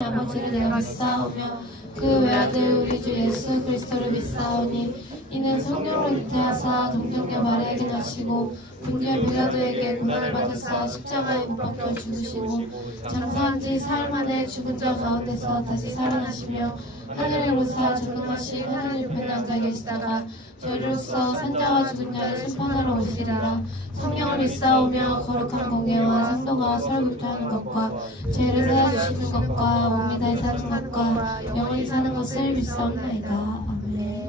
아버지를 내가 믿사오며 그 외아들 우리 주 예수 그리스도를 믿사오니 이는 성령으로 잉태하사 동정녀 마리아에게 나시고 본디오 빌라도에게 고난을 받으사 십자가에 못 박혀 죽으시고 장사한 지 사흘 만에 죽은 자 가운데서 다시 살아나시며 하늘에 오르사 전능하신 하늘 우편에 앉아 계시다가 저희로서 산자와 죽은 자를 심판하러 오시리라. 성령을 믿사오며 거룩한 공예와 상도가 설교하는 것과 죄를 사하주시는 것과 몸이 다시 사는 것과 영원히 사는 것을 믿사옵나이다. 아멘.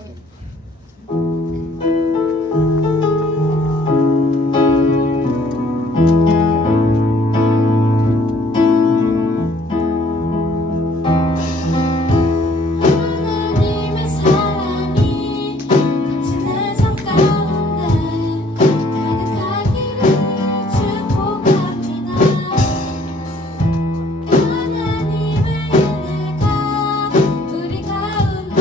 우리 가운데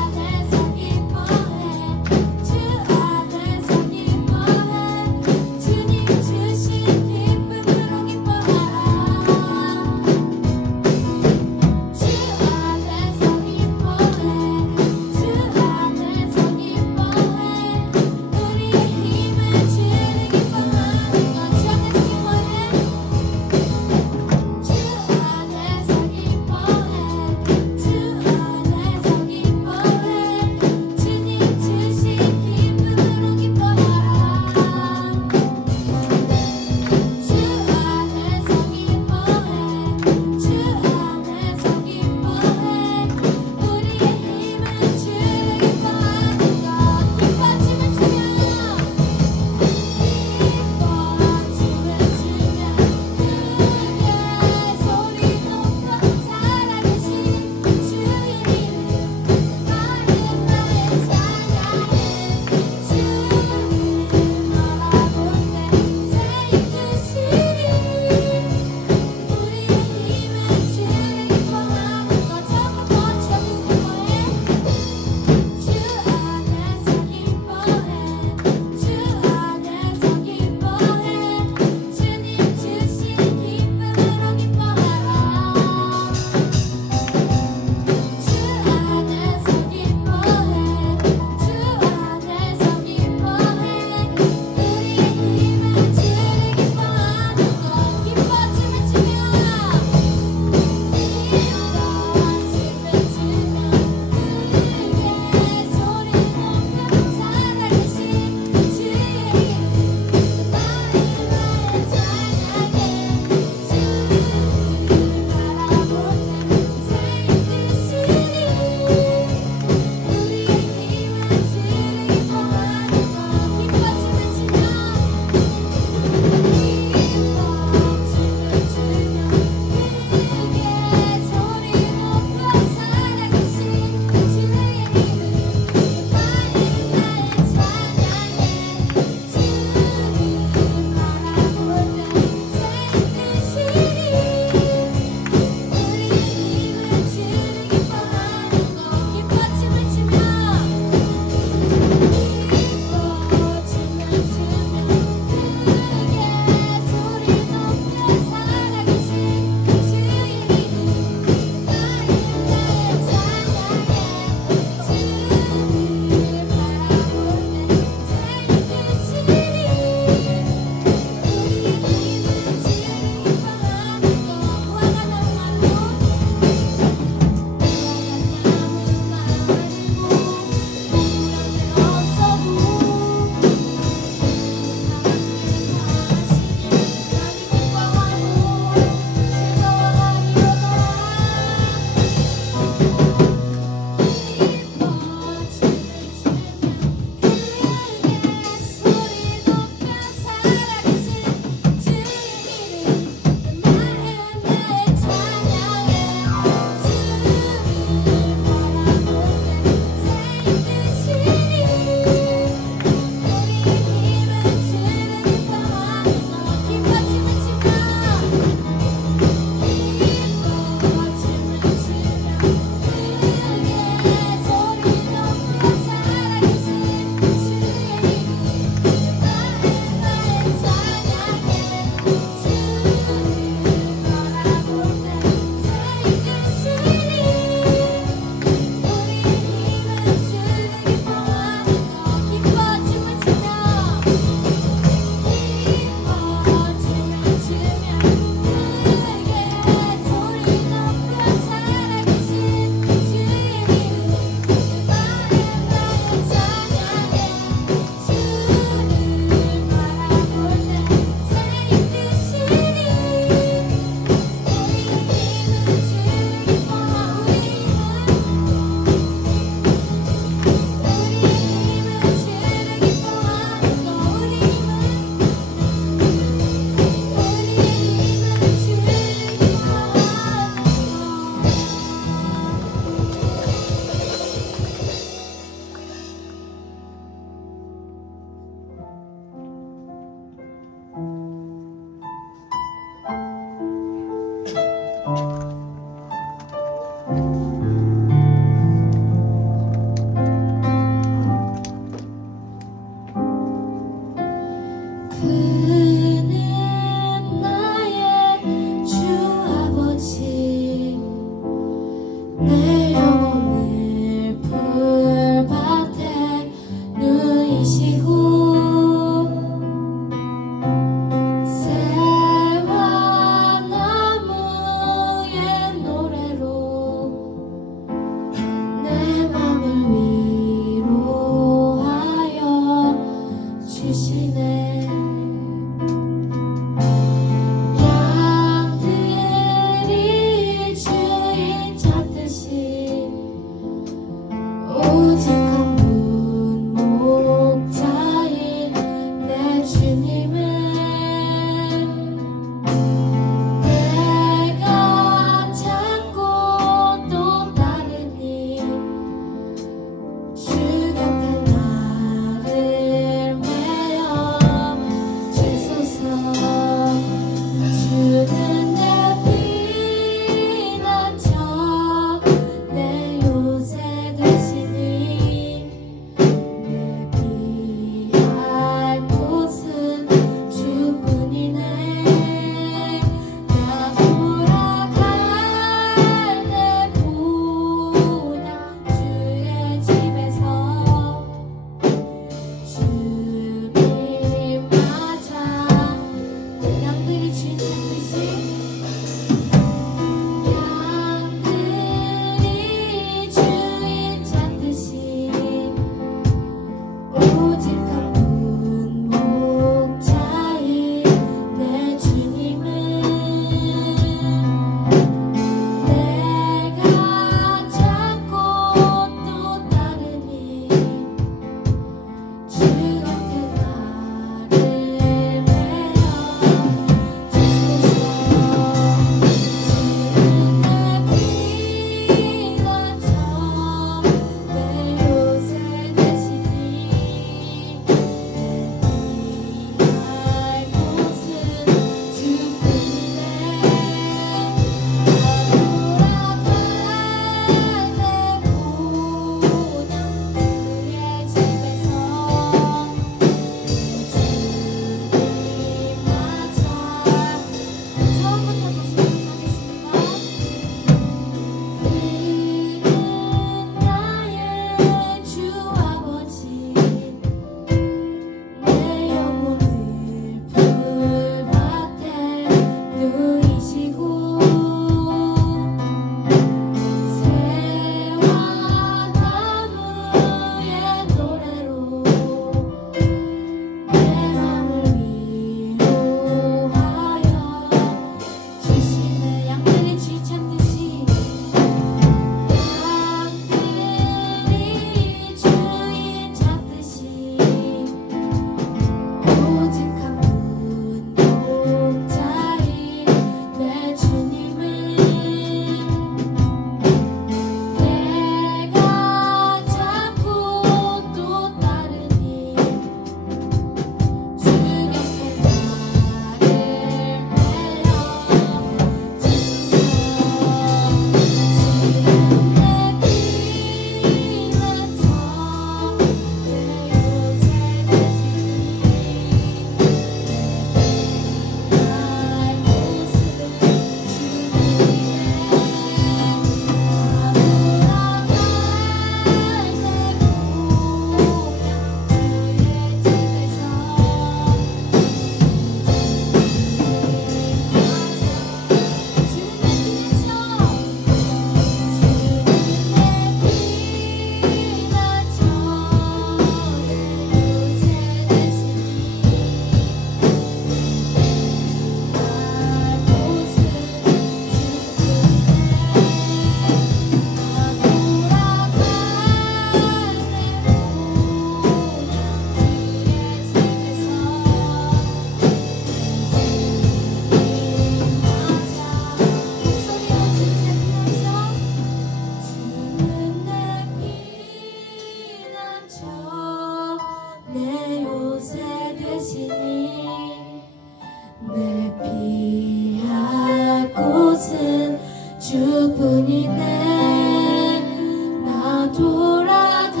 돌아갈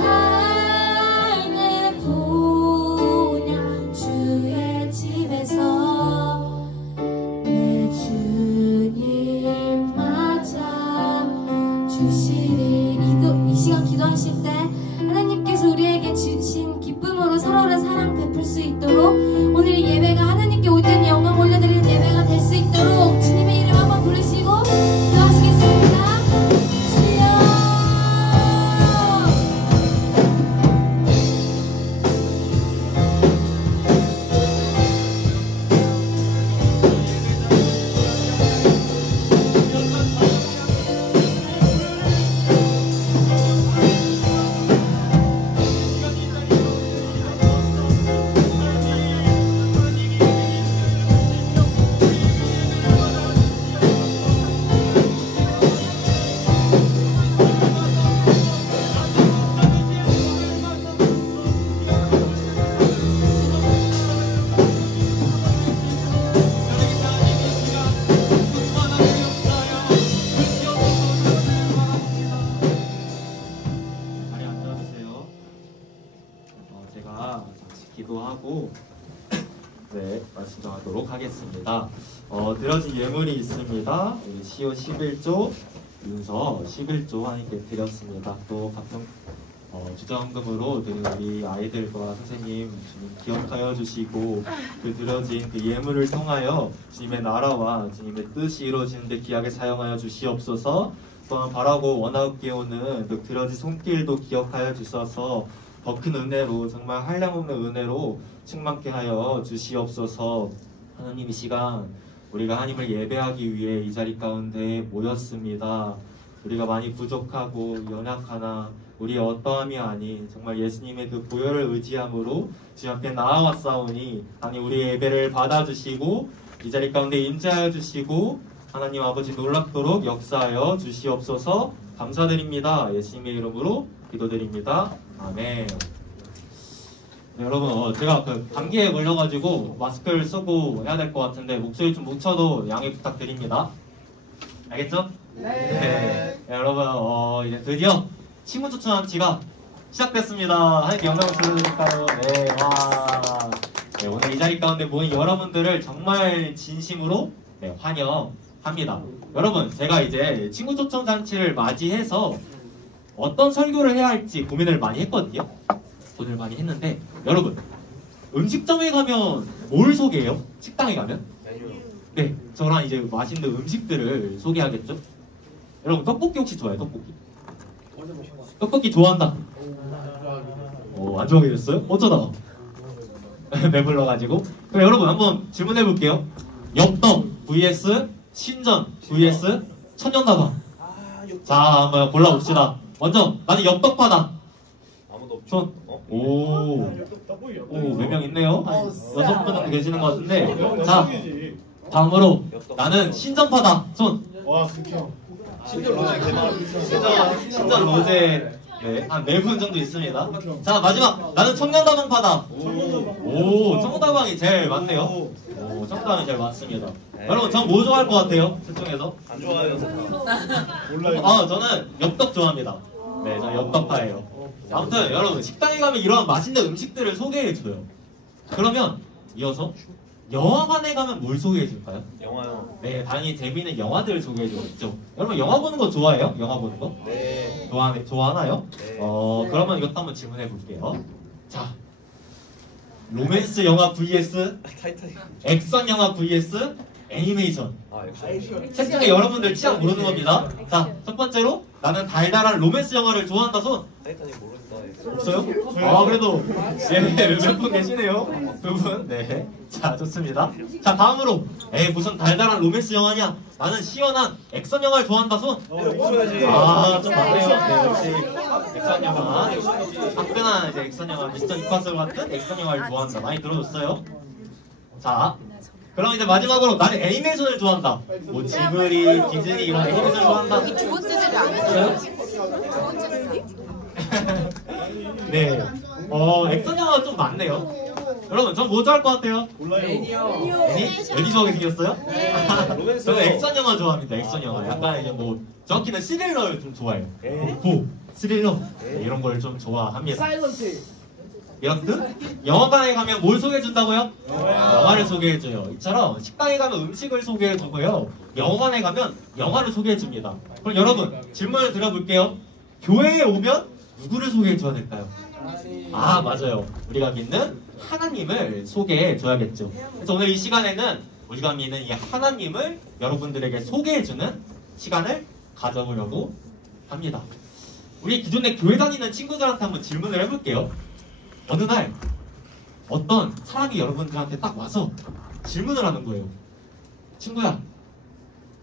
내 분야 주의 집 네, 말씀 정하도록 하겠습니다. 드려진 예물이 있습니다. 우리 시오 11조, 윤서 11조 하나님께 드렸습니다. 또 같은 주정금으로 우리 아이들과 선생님 주님 기억하여 주시고 그 드려진 그 예물을 통하여 주님의 나라와 주님의 뜻이 이루어지는데 귀하게 사용하여 주시옵소서. 또한 바라고 원하게 오는 그 드려진 손길도 기억하여 주셔서 더 큰 은혜로 정말 한량없는 은혜로 충만케 하여 주시옵소서. 하나님 이 시간 우리가 하나님을 예배하기 위해 이 자리 가운데 모였습니다. 우리가 많이 부족하고 연약하나 우리의 어떠함이 아닌 정말 예수님의 그 보혈을 의지함으로 주님 앞에 나아왔사오니 하나님 우리의 예배를 받아주시고 이 자리 가운데 임재하여 주시고 하나님 아버지 놀랍도록 역사하여 주시옵소서. 감사드립니다. 예수님의 이름으로 기도드립니다. 아멘. 네, 여러분 제가 그 감기에 걸려가지고 마스크를 쓰고 해야 될 것 같은데 목소리 좀 묻혀도 양해 부탁드립니다. 알겠죠? 네. 여러분 이제 드디어 친구 추천함치가 시작됐습니다. 하나님께 영광을 드릴까요? 네, 와. 네, 오늘 이 자리 가운데 모인 여러분들을 정말 진심으로 환영합니다. 여러분, 제가 이제 친구 초청 잔치를 맞이해서 어떤 설교를 해야 할지 고민을 많이 했거든요. 고민을 많이 했는데, 여러분, 음식점에 가면 뭘 소개해요? 식당에 가면? 네, 저랑 이제 맛있는 음식들을 소개하겠죠? 여러분, 떡볶이 혹시 좋아해요? 떡볶이? 떡볶이 좋아한다. 안 좋아하게 됐어요? 어쩌다가? 배불러가지고. 그럼 여러분 한번 질문해 볼게요. 엽떡 vs 신전 vs 천연다방. 자, 한번 골라봅시다. 먼저 나는 엽떡파다. 아무도 없죠. 손. 오, 몇 명 있네요. 한 6분 정도 계시는 것 같은데. 자, 다음으로 나는 신전파다. 손. 와, 극혐. 신전 로제 대박. 신전 로제. 네, 한 4분 정도 있습니다. 자, 마지막 나는 청년다방파다. 오, 청년다방이 제일 많네요. 오, 청년다방이 제일 많습니다. 여러분, 전 뭐 좋아할 것 같아요? 둘 중에서? 안 좋아요. 몰라요. 저는 엽떡 좋아합니다. 네, 저는 엽떡파예요. 아무튼 여러분, 식당에 가면 이런 맛있는 음식들을 소개해줘요. 그러면 이어서 영화관에 가면 뭘 소개해줄까요? 영화요. 네, 당연히 재미있는 영화들 소개해주겠죠. 여러분, 영화 보는 거 좋아해요? 영화 보는 거? 네. 좋아하나요? 네. 그러면 이것도 한번 질문해 볼게요. 자, 로맨스 영화 vs 타이타닉. 액션 영화 vs 애니메이션. 액션. 셋 중에 여러분들 취향 모르는 겁니다. 자, 첫 번째로 나는 달달한 로맨스 영화를 좋아한다 손. 타이타닉 모른다. 없어요? 그래도 몇 분 계시네요. 두 분. 네. 자, 좋습니다. 자, 다음으로 무슨 달달한 로맨스 영화냐? 나는 시원한 액션 영화를 좋아한다 손. 웃어야지. 좀 많네요. 네, 역시 액션 영화. 화끈한 이제 액션 영화, 미스터 임파서블 같은 액션 영화를 좋아한다. 많이 들어줬어요. 자, 그럼 이제 마지막으로 나는 애니메이션을 좋아한다. 뭐 지브리, 디즈니 이런 애니메이션을 좋아한다. 두 번째 줄이 안 했어요? 두 번째 줄이? 네. 액션 영화가 좀 많네요. 여러분, 전 뭐 좋아할 것 같아요? 몰라요. 애니? 애니 좋아하게 생겼어요? 로맨스. 저는 액션 영화 좋아합니다. 액션 영화. 약간 이제 뭐 정확히는 스릴러를 좀 좋아해요. 스릴러 네, 이런 걸 좀 좋아합니다. 사일런트. 여러분들 영화관에 가면 뭘 소개해준다고요? 영화를 소개해줘요. 이처럼 식당에 가면 음식을 소개해주고요. 영화관에 가면 영화를 소개해줍니다. 그럼 여러분 질문을 드려볼게요. 교회에 오면 누구를 소개해줘야 될까요? 맞아요. 우리가 믿는 하나님을 소개해줘야겠죠. 그래서 오늘 이 시간에는 우리가 믿는 이 하나님을 여러분들에게 소개해주는 시간을 가져보려고 합니다. 우리 기존에 교회 다니는 친구들한테 한번 질문을 해볼게요. 어느 날 어떤 사람이 여러분들한테 딱 와서 질문을 하는 거예요. 친구야,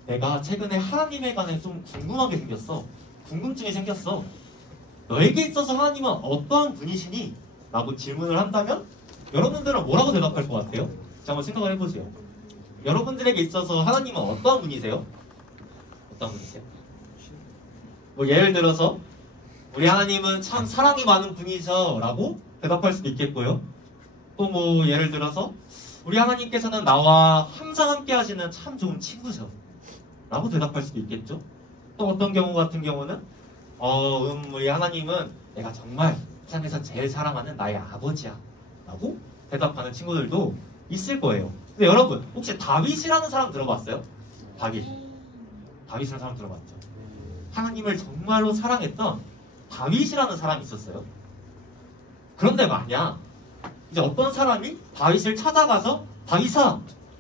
내가 최근에 하나님에 관해 좀 궁금하게 생겼어. 궁금증이 생겼어. 너에게 있어서 하나님은 어떠한 분이시니? 라고 질문을 한다면 여러분들은 뭐라고 대답할 것 같아요? 자, 한번 생각을 해보세요. 여러분들에게 있어서 하나님은 어떠한 분이세요? 어떠한 분이세요? 뭐 예를 들어서 우리 하나님은 참 사랑이 많은 분이셔 라고 대답할 수도 있겠고요. 또 뭐 예를 들어서 우리 하나님께서는 나와 항상 함께 하시는 참 좋은 친구셔 라고 대답할 수도 있겠죠. 또 어떤 경우 같은 경우는 우리 하나님은 내가 정말 세상에서 제일 사랑하는 나의 아버지야 라고 대답하는 친구들도 있을 거예요. 근데 여러분 혹시 다윗이라는 사람 들어봤어요? 다윗이라는 사람 들어봤죠? 하나님을 정말로 사랑했던 다윗이라는 사람이 있었어요. 그런데 만약 이제 어떤 사람이 다윗을 찾아가서 다윗아,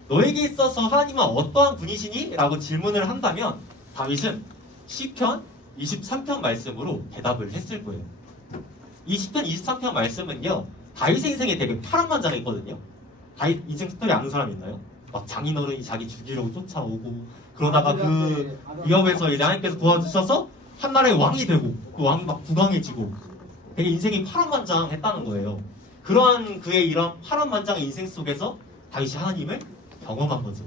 너에게 있어서 하나님은 어떠한 분이시니? 라고 질문을 한다면 다윗은 시편 23편 말씀으로 대답을 했을 거예요. 이 시편 23편 말씀은요, 다윗의 인생에 되게 파란만장했거든요. 다윗 인생 스토리 아는 사람 있나요? 막 장인어른이 자기 죽이려고 쫓아오고, 그러다가 그 위협에서 이제 하나님께서 도와주셔서 한나라의 왕이 되고, 그 왕이 막 부강해지고, 되게 인생이 파란만장했다는 거예요. 그러한 그의 이런 파란만장의 인생 속에서 다윗이 하나님을 경험한 거죠.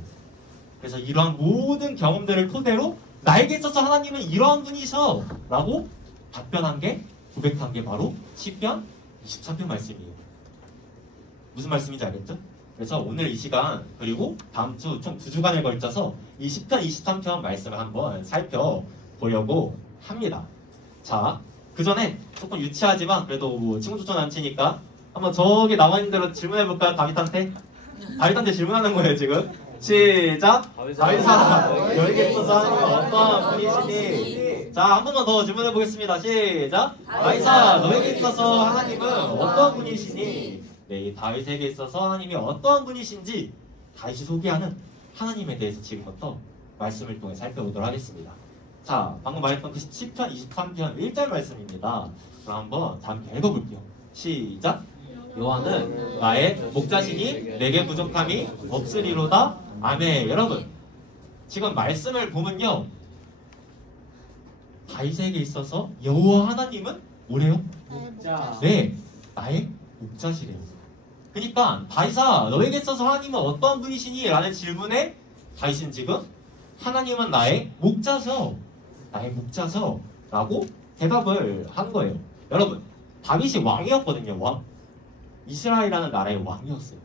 그래서 이러한 모든 경험들을 토대로 나에게 있어서 하나님은 이러한 분이셔 라고 답변한 게, 고백한 게 바로 시편 23편 말씀이에요. 무슨 말씀인지 알겠죠? 그래서 오늘 이 시간 그리고 다음 주 총 2주간에 걸쳐서 이 시편 23편 말씀을 한번 살펴보려고 합니다. 자, 그 전에 조금 유치하지만 그래도 뭐 친구 추천 안 치니까 한번 저기 나와 있는 대로 질문해볼까요? 다윗한테 질문하는 거예요 지금. 시작! 다윗아, 너에게 있어서 하나님은 어떠한 분이시니? 자, 한 번만 더 질문해보겠습니다. 시작! 다윗아, 너에게 있어서 하나님은 어떠한 분이시니? 네, 이 다윗에게 있어서 하나님이 어떠한 분이신지 다윗이 소개하는 하나님에 대해서 지금부터 말씀을 통해 살펴보도록 하겠습니다. 자, 방금 말했던 그 시편 23편 1절 말씀입니다. 그럼 한번 다 함께 읽어볼게요. 시작! 여호와는 나의 목자시니 내게 부족함이 없으리로다. 아멘. 여러분, 지금 말씀을 보면요, 다윗에게 있어서 여호와 하나님은 뭐래요? 네, 나의 목자시래요. 그러니까 다윗아, 너에게 있어서 하나님은 어떤 분이시니? 라는 질문에 다윗은 지금 하나님은 나의 목자셔, 나의 목자셔 라고 대답을 한 거예요. 여러분, 다윗이 왕이었거든요. 왕. 이스라엘이라는 나라의 왕이었어요.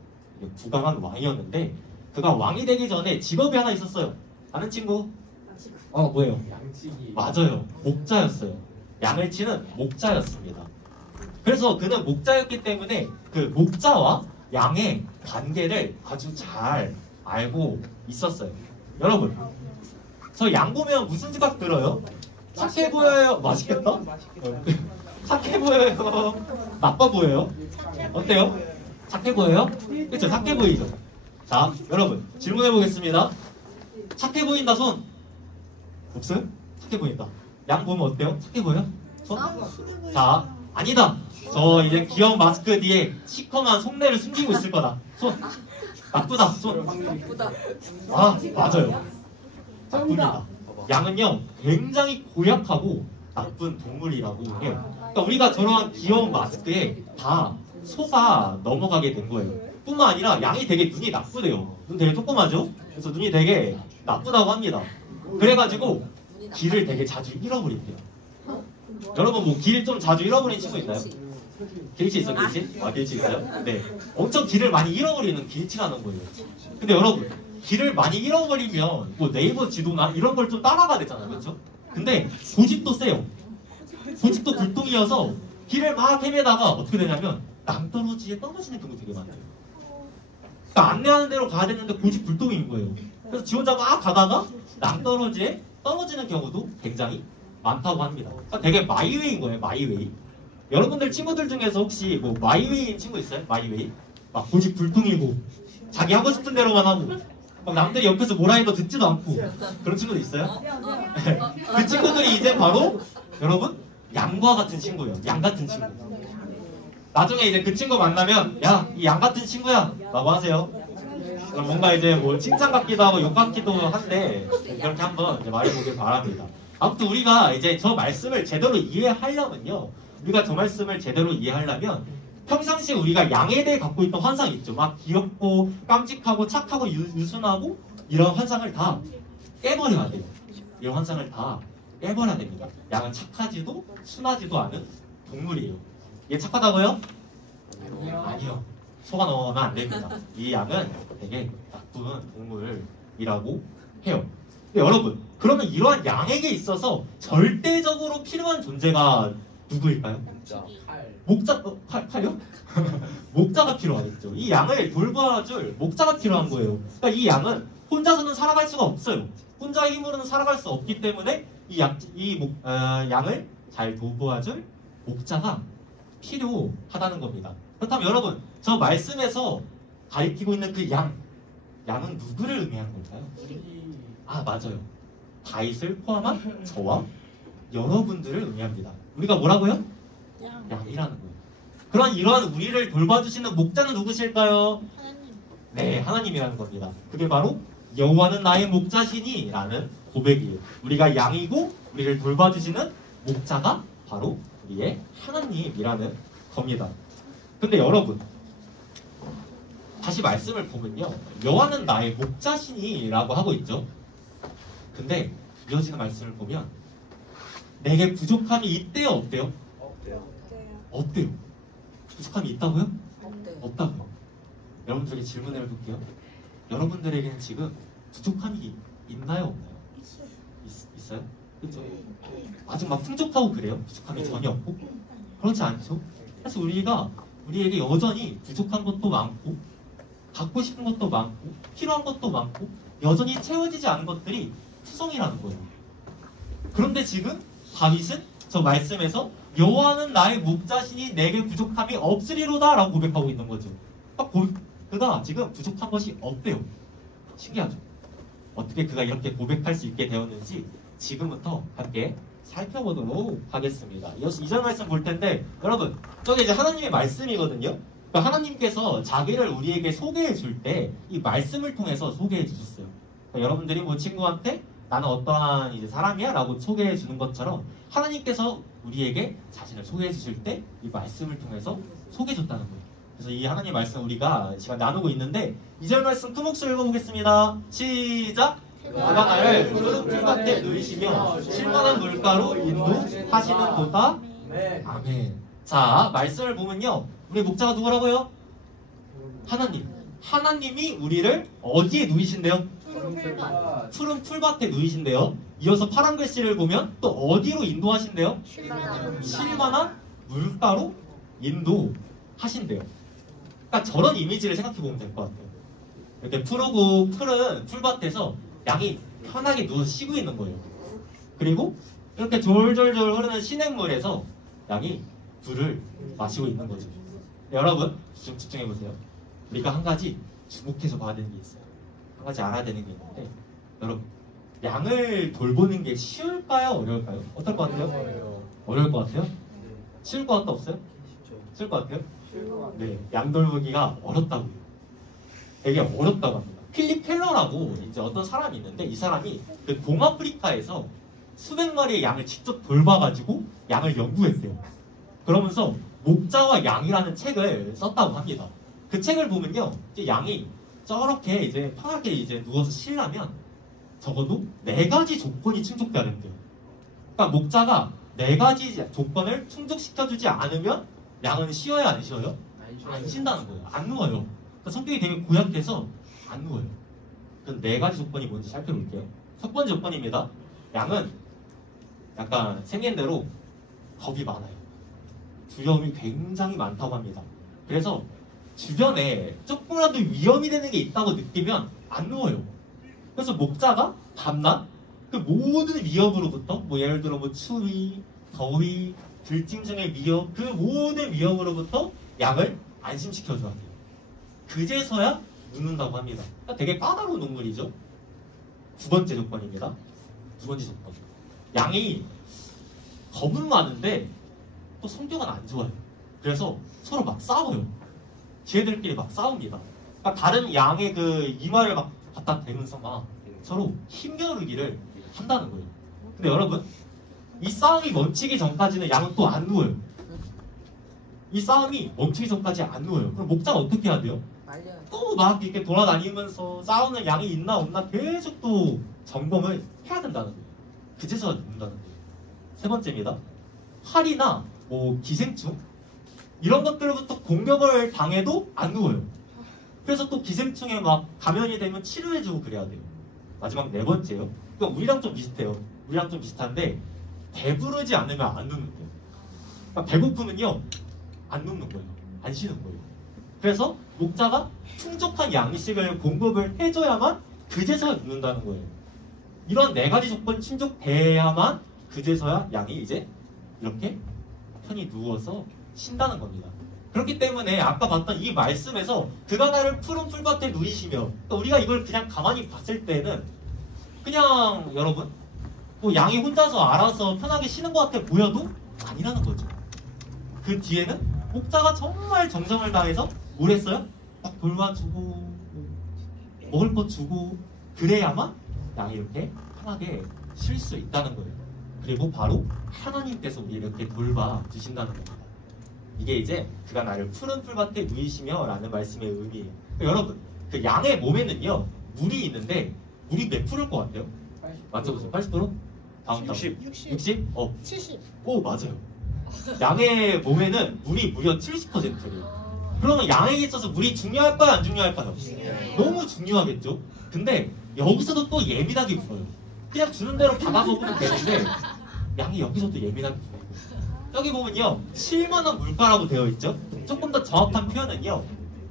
부강한 왕이었는데 그가 왕이 되기 전에 직업이 하나 있었어요. 아는 친구? 뭐예요? 양치기. 맞아요. 목자였어요. 양을 치는 목자였습니다. 그래서 그는 목자였기 때문에 그 목자와 양의 관계를 아주 잘 알고 있었어요. 여러분, 저 양 보면 무슨 생각 들어요? 착해 보여요. 맛있겠다? 착해 보여요. 나빠 보여요. 어때요? 착해 보여요? 그쵸? 착해 보이죠? 자, 여러분 질문해 보겠습니다. 착해 보인다 손? 없어요? 착해 보인다. 양 보면 어때요? 착해 보여요? 손? 자, 아니다. 저 이제 귀여운 마스크 뒤에 시커먼 속내를 숨기고 있을 거다. 손. 나쁘다. 손. 아, 맞아요. 나쁩니다. 양은요, 굉장히 고약하고 나쁜 동물이라고 해요. 그러니까 우리가 저런 귀여운 마스크에 다 속아 넘어가게 된 거예요. 뿐만 아니라 양이 되게 눈이 나쁘대요. 눈 되게 조그마죠? 그래서 눈이 되게 나쁘다고 합니다. 그래가지고 길을 되게 자주 잃어버린대요. 여러분 뭐 길 좀 자주 잃어버린 친구 있나요? 길치 있어, 길치? 아, 길치 있어요? 네. 엄청 길을 많이 잃어버리는 길치라는 거예요. 근데 여러분, 길을 많이 잃어버리면 뭐 네이버 지도나 이런 걸 좀 따라가야 되잖아요. 그렇죠? 근데 고집도 세요. 고집도 불똥이어서 길을 막 헤매다가 어떻게 되냐면 낭떠러지에 떨어지는 경우 되게 많아요. 그러니까 안내하는 대로 가야 되는데 고집 불똥인 거예요. 그래서 지 혼자 막 가다가 낭떠러지에 떨어지는 경우도 굉장히 많다고 합니다. 그러니까 되게 마이웨이인 거예요. 마이웨이. 여러분들 친구들 중에서 혹시 뭐 마이웨이인 친구 있어요? 마이웨이? 막 고집 불통이고 자기 하고 싶은 대로만 하고 막 남들이 옆에서 뭐라 해도 듣지도 않고 그런 친구들 있어요? 그 친구들이 이제 바로 여러분 양과 같은 친구예요. 양 같은 친구. 나중에 이제 그 친구 만나면 야, 이 양 같은 친구야 라고 하세요. 그럼 뭔가 이제 뭐 칭찬 같기도 하고 욕 같기도 한데 그렇게 한번 이제 말해보길 바랍니다. 아무튼 우리가 이제 저 말씀을 제대로 이해하려면요, 우리가 저 말씀을 제대로 이해하려면 평상시에 우리가 양에 대해 갖고 있던 환상이 있죠. 막 귀엽고 깜찍하고 착하고 유순하고 이런 환상을 다 깨버려야 돼요. 이런 환상을 다 깨버려야 됩니다. 양은 착하지도 순하지도 않은 동물이에요. 얘 착하다고요? 아니요. 속아 넣으면 안 됩니다. 이 양은 되게 나쁜 동물이라고 해요. 근데 여러분, 그러면 이러한 양에게 있어서 절대적으로 필요한 존재가 누구일까요? 칼. 목자, 칼요? 목자가 필요하겠죠. 이 양을 돌봐줄 목자가 필요한 거예요. 그러니까 이 양은 혼자서는 살아갈 수가 없어요. 혼자의 힘으로는 살아갈 수 없기 때문에 양을 잘 돌봐줄 목자가 필요하다는 겁니다. 그렇다면 여러분, 저 말씀에서 가리키고 있는 그 양은 누구를 의미하는 걸까요? 아, 맞아요. 다윗을 포함한 저와 여러분들을 의미합니다. 우리가 뭐라고요? 양이라는 거예요. 그런 이러한 우리를 돌봐주시는 목자는 누구실까요? 네, 하나님이라는 겁니다. 그게 바로 여호와는 나의 목자시니 라는 고백이에요. 우리가 양이고 우리를 돌봐주시는 목자가 바로 우리의 하나님이라는 겁니다. 근데 여러분, 다시 말씀을 보면요, 여호와는 나의 목자시니 라고 하고 있죠. 근데 이어지는 말씀을 보면 내게 부족함이 있대요, 없대요? 없대요. 부족함이 있다고요? 없다고요. 여러분들에게 질문을 해볼게요. 여러분들에게는 지금 부족함이 있나요, 없나요? 있어요? 그렇죠? 아직 막 풍족하고 그래요? 부족함이 전혀 없고? 그렇지 않죠? 사실 우리에게 여전히 부족한 것도 많고, 갖고 싶은 것도 많고, 필요한 것도 많고, 여전히 채워지지 않은 것들이 투성이라는 거예요. 그런데 지금 다윗은 저 말씀에서 여호와는 나의 목자시니 내게 부족함이 없으리로다 라고 고백하고 있는 거죠. 그가 지금 부족한 것이 없대요. 신기하죠? 어떻게 그가 이렇게 고백할 수 있게 되었는지 지금부터 함께 살펴보도록 하겠습니다. 이전 말씀 볼 텐데, 여러분, 저게 이제 하나님의 말씀이거든요. 그러니까 하나님께서 자기를 우리에게 소개해 줄 때 이 말씀을 통해서 소개해 주셨어요. 그러니까 여러분들이 뭐 친구한테 나는 어떠한 이제 사람이야 라고 소개해 주는 것처럼 하나님께서 우리에게 자신을 소개해 주실 때 이 말씀을 통해서 소개해 줬다는 거예요. 그래서 이 하나님의 말씀 우리가 시간 나누고 있는데, 2절 말씀 큰 목소리로 읽어보겠습니다. 시작! 그가 나를 푸른 풀밭에 누이시며 쉴만한 물가로 인도하시는 도다. 아멘. 자, 말씀을 보면요, 우리 목자가 누구라고요? 하나님이 우리를 어디에 누이신대요? 푸른 풀밭에 누이신대요. 이어서 파란 글씨를 보면 또 어디로 인도하신대요? 쉴만한 물가로 인도하신대요. 그러니까 저런 이미지를 생각해 보면 될 것 같아요. 이렇게 푸르고 푸른 풀밭에서 양이 편하게 누워서 쉬고 있는 거예요. 그리고 이렇게 졸졸졸 흐르는 시냇물에서 양이 물을 마시고 있는 거죠. 여러분, 좀 집중해 보세요. 우리가 한 가지 주목해서 봐야 되는 게 있어요. 한 가지 알아야 되는 게 있는데, 여러분, 양을 돌보는 게 쉬울까요? 어려울까요? 어떨 것 같아요? 어려울 것 같아요? 쉬울 것 같다 없어요? 쉬울 것 같아요? 네, 양 돌보기가 어렵다고요. 되게 어렵다고 합니다. 필립 켈러라고 이제 어떤 사람이 있는데, 이 사람이 그 동아프리카에서 수백 마리의 양을 직접 돌봐가지고 양을 연구했대요. 그러면서 목자와 양이라는 책을 썼다고 합니다. 그 책을 보면요, 이제 양이 저렇게 이제 편하게 이제 누워서 쉬려면 적어도 4가지 조건이 충족돼야 된대요. 그러니까 목자가 4가지 조건을 충족시켜주지 않으면 양은 쉬어야 안 쉬어요? 안 쉰다는 거예요. 안 누워요. 그러니까 성격이 되게 고약해서 안 누워요. 그 4가지 조건이 뭔지 살펴볼게요. 첫 번째 조건입니다. 양은 약간 생긴 대로 겁이 많아요. 두려움이 굉장히 많다고 합니다. 그래서 주변에 조금이라도 위험이 되는 게 있다고 느끼면 안 누워요. 그래서 목자가 밤낮 그 모든 위협으로부터, 뭐 예를 들어 뭐 추위, 더위, 들짐 등의 위협, 그 모든 위협으로부터 양을 안심시켜줘야 돼요. 그제서야 눕는다고 합니다. 그러니까 되게 까다로운 동물이죠. 두 번째 조건입니다. 두 번째 조건. 양이 겁은 많은데 또 성격은 안 좋아요. 그래서 서로 막 싸워요. 지네들끼리 막 싸웁니다. 그러니까 다른 양의 그 이마를 막 갖다 대면서 막 서로 힘겨루기를 한다는 거예요. 근데 여러분, 이 싸움이 멈추기 전까지는 양은 또 안 누워요. 이 싸움이 멈추기 전까지 안 누워요. 그럼 목자가 어떻게 해야 돼요? 또 막 이렇게 돌아다니면서 싸우는 양이 있나 없나 계속 또 점검을 해야 된다는 거예요. 그제서야 눕는다는 거예요. 세 번째입니다. 활이나 뭐 기생충 이런 것들로부터 공격을 당해도 안 누워요. 그래서 또 기생충에 막 감염이 되면 치료해주고 그래야 돼요. 마지막 4번째요. 그러니까 우리랑 좀 비슷해요. 우리랑 좀 비슷한데 배부르지 않으면 안 눕는데요. 그러니까 배고프면요 안 눕는 거예요. 안 쉬는 거예요. 그래서 목자가 풍족한 양식을 공급을 해줘야만 그제서야 눕는다는 거예요. 이런 네 가지 조건이 충족돼야만 그제서야 양이 이제 이렇게 편히 누워서 쉰다는 겁니다. 그렇기 때문에 아까 봤던 이 말씀에서 그가 나를 푸른 풀밭에 누이시며, 그러니까 우리가 이걸 그냥 가만히 봤을 때는 그냥 여러분 뭐 양이 혼자서 알아서 편하게 쉬는 것 같아 보여도 아니라는 거죠. 그 뒤에는 목자가 정말 정성을 다해서 뭘 했어요? 막 돌봐주고 먹을 것 주고 그래야만 양이 이렇게 편하게 쉴 수 있다는 거예요. 그리고 바로 하나님께서 우리 이렇게 돌봐주신다는 겁니다. 이게 이제 그가 나를 푸른 풀밭에 누이시며 라는 말씀의 의미예요. 그러니까 여러분 그 양의 몸에는요 물이 있는데 물이 몇 프로일 것 같아요? 맞춰보세요. 80%? 다음 60. 60? 70. 오 맞아요. 양의 몸에는 물이 무려 70%예요. 그러면 양에게 있어서 물이 중요할까요? 안 중요할까요? 너무 중요하겠죠? 근데 여기서도 또 예민하게 굴어요. 그냥 주는 대로 받아 먹으면 되는데 양이 여기서도 예민하게 굴어요. 여기 보면요 쉴만한 물가라고 되어 있죠. 조금 더 정확한 표현은요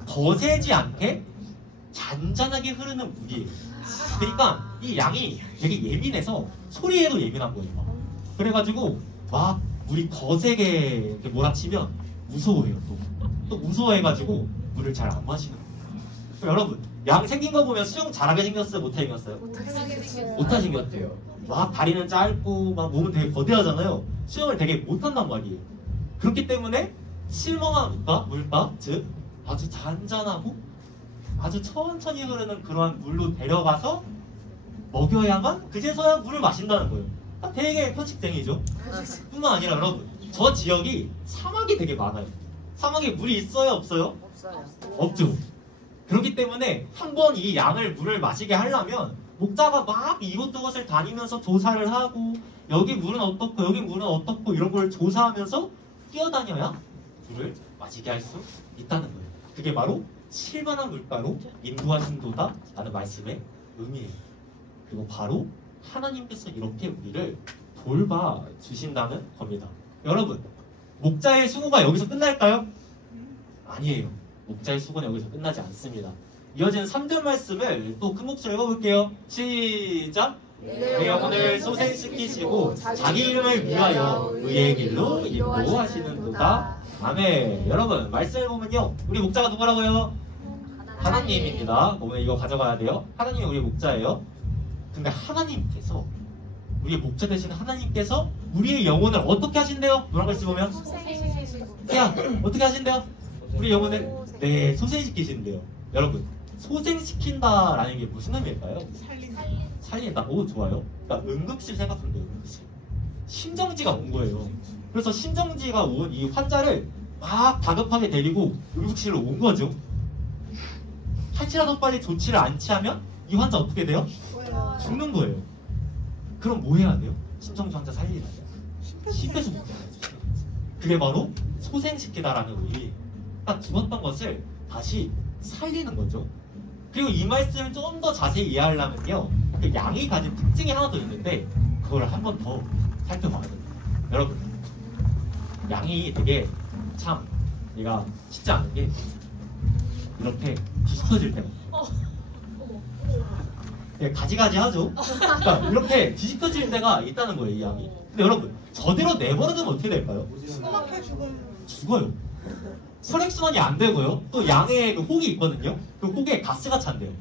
거세지 않게 잔잔하게 흐르는 물이에요. 그러니까 이 양이 되게 예민해서 소리에도 예민한 거예요. 그래가지고 막 물이 거세게 이렇게 몰아치면 무서워해요. 또 무서워해가지고 물을 잘 안 마시는 거예요. 여러분 양 생긴 거 보면 수영 잘하게 생겼어요? 못하게 생겼어요? 못하게 생겼대요. 막 다리는 짧고 막 몸은 되게 거대하잖아요. 수영을 되게 못한단 말이에요. 그렇기 때문에 실망한 물가, 즉 아주 잔잔하고 아주 천천히 흐르는 그러한 물로 데려가서 먹여야만 그제서야 물을 마신다는 거예요. 되게 편식쟁이죠. 뿐만 아니라 여러분 저 지역이 사막이 되게 많아요. 사막에 물이 있어요? 없어요? 없어요. 없죠. 그렇기 때문에 한번 이 양을 물을 마시게 하려면 목자가 막 이곳저곳을 다니면서 조사를 하고 여기 물은 어떻고 여기 물은 어떻고 이런 걸 조사하면서 뛰어다녀야 물을 마시게 할 수 있다는 거예요. 그게 바로 쉴만한 물가로 인도하신도다 라는 말씀의 의미예요. 그리고 바로 하나님께서 이렇게 우리를 돌봐주신다는 겁니다. 여러분 목자의 수고가 여기서 끝날까요? 아니에요. 목자의 수고는 여기서 끝나지 않습니다. 이어지는 3절 말씀을 또 큰 목소리로 읽어볼게요. 시작! 내 영혼을 소생시키시고 자기 이름을 위하여 의의 길로 인도하시는도다. 아멘. 여러분 말씀을 보면요 우리 목자가 누구라고요? 하나님입니다. 보면 이거 가져가야 돼요. 하나님이 우리 목자예요. 근데 하나님께서 우리의 목자 되신 하나님께서 우리의 영혼을 어떻게 하신대요? 노란 글씨 보면 야 어떻게 하신대요? 우리 영혼을 소생시키신대요. 여러분 소생시킨다라는 게 무슨 의미일까요? 살린다. 오 좋아요. 그러니까 응급실 생각하면 돼요. 응급실. 심정지가 온 거예요. 그래서 심정지가 온 이 환자를 막 다급하게 데리고 응급실로 온 거죠. 한시라도 빨리 조치를 안 취하면 이 환자 어떻게 돼요? 죽는 거예요. 그럼 뭐 해야 돼요? 심정지 환자 살리려면 심폐소 복용해야죠. 그게 바로 소생시키다라는 의미. 딱 죽었던 것을 다시 살리는 거죠. 그리고 이 말씀을 좀 더 자세히 이해하려면요 그 양이 가진 특징이 하나 더 있는데 그걸 한 번 더 살펴봐야 됩니다. 여러분 양이 되게 참 얘가 쉽지 않은 게 이렇게 뒤집혀질 때가 가지가지 하죠. 그러니까 이렇게 뒤집혀질 때가 있다는 거예요 이 양이. 근데 여러분 저대로 내버려두면 어떻게 될까요? 죽어요. 혈액순환이 안 되고요. 또 양의 그 혹이 있거든요. 그 혹에 가스가 찬대요.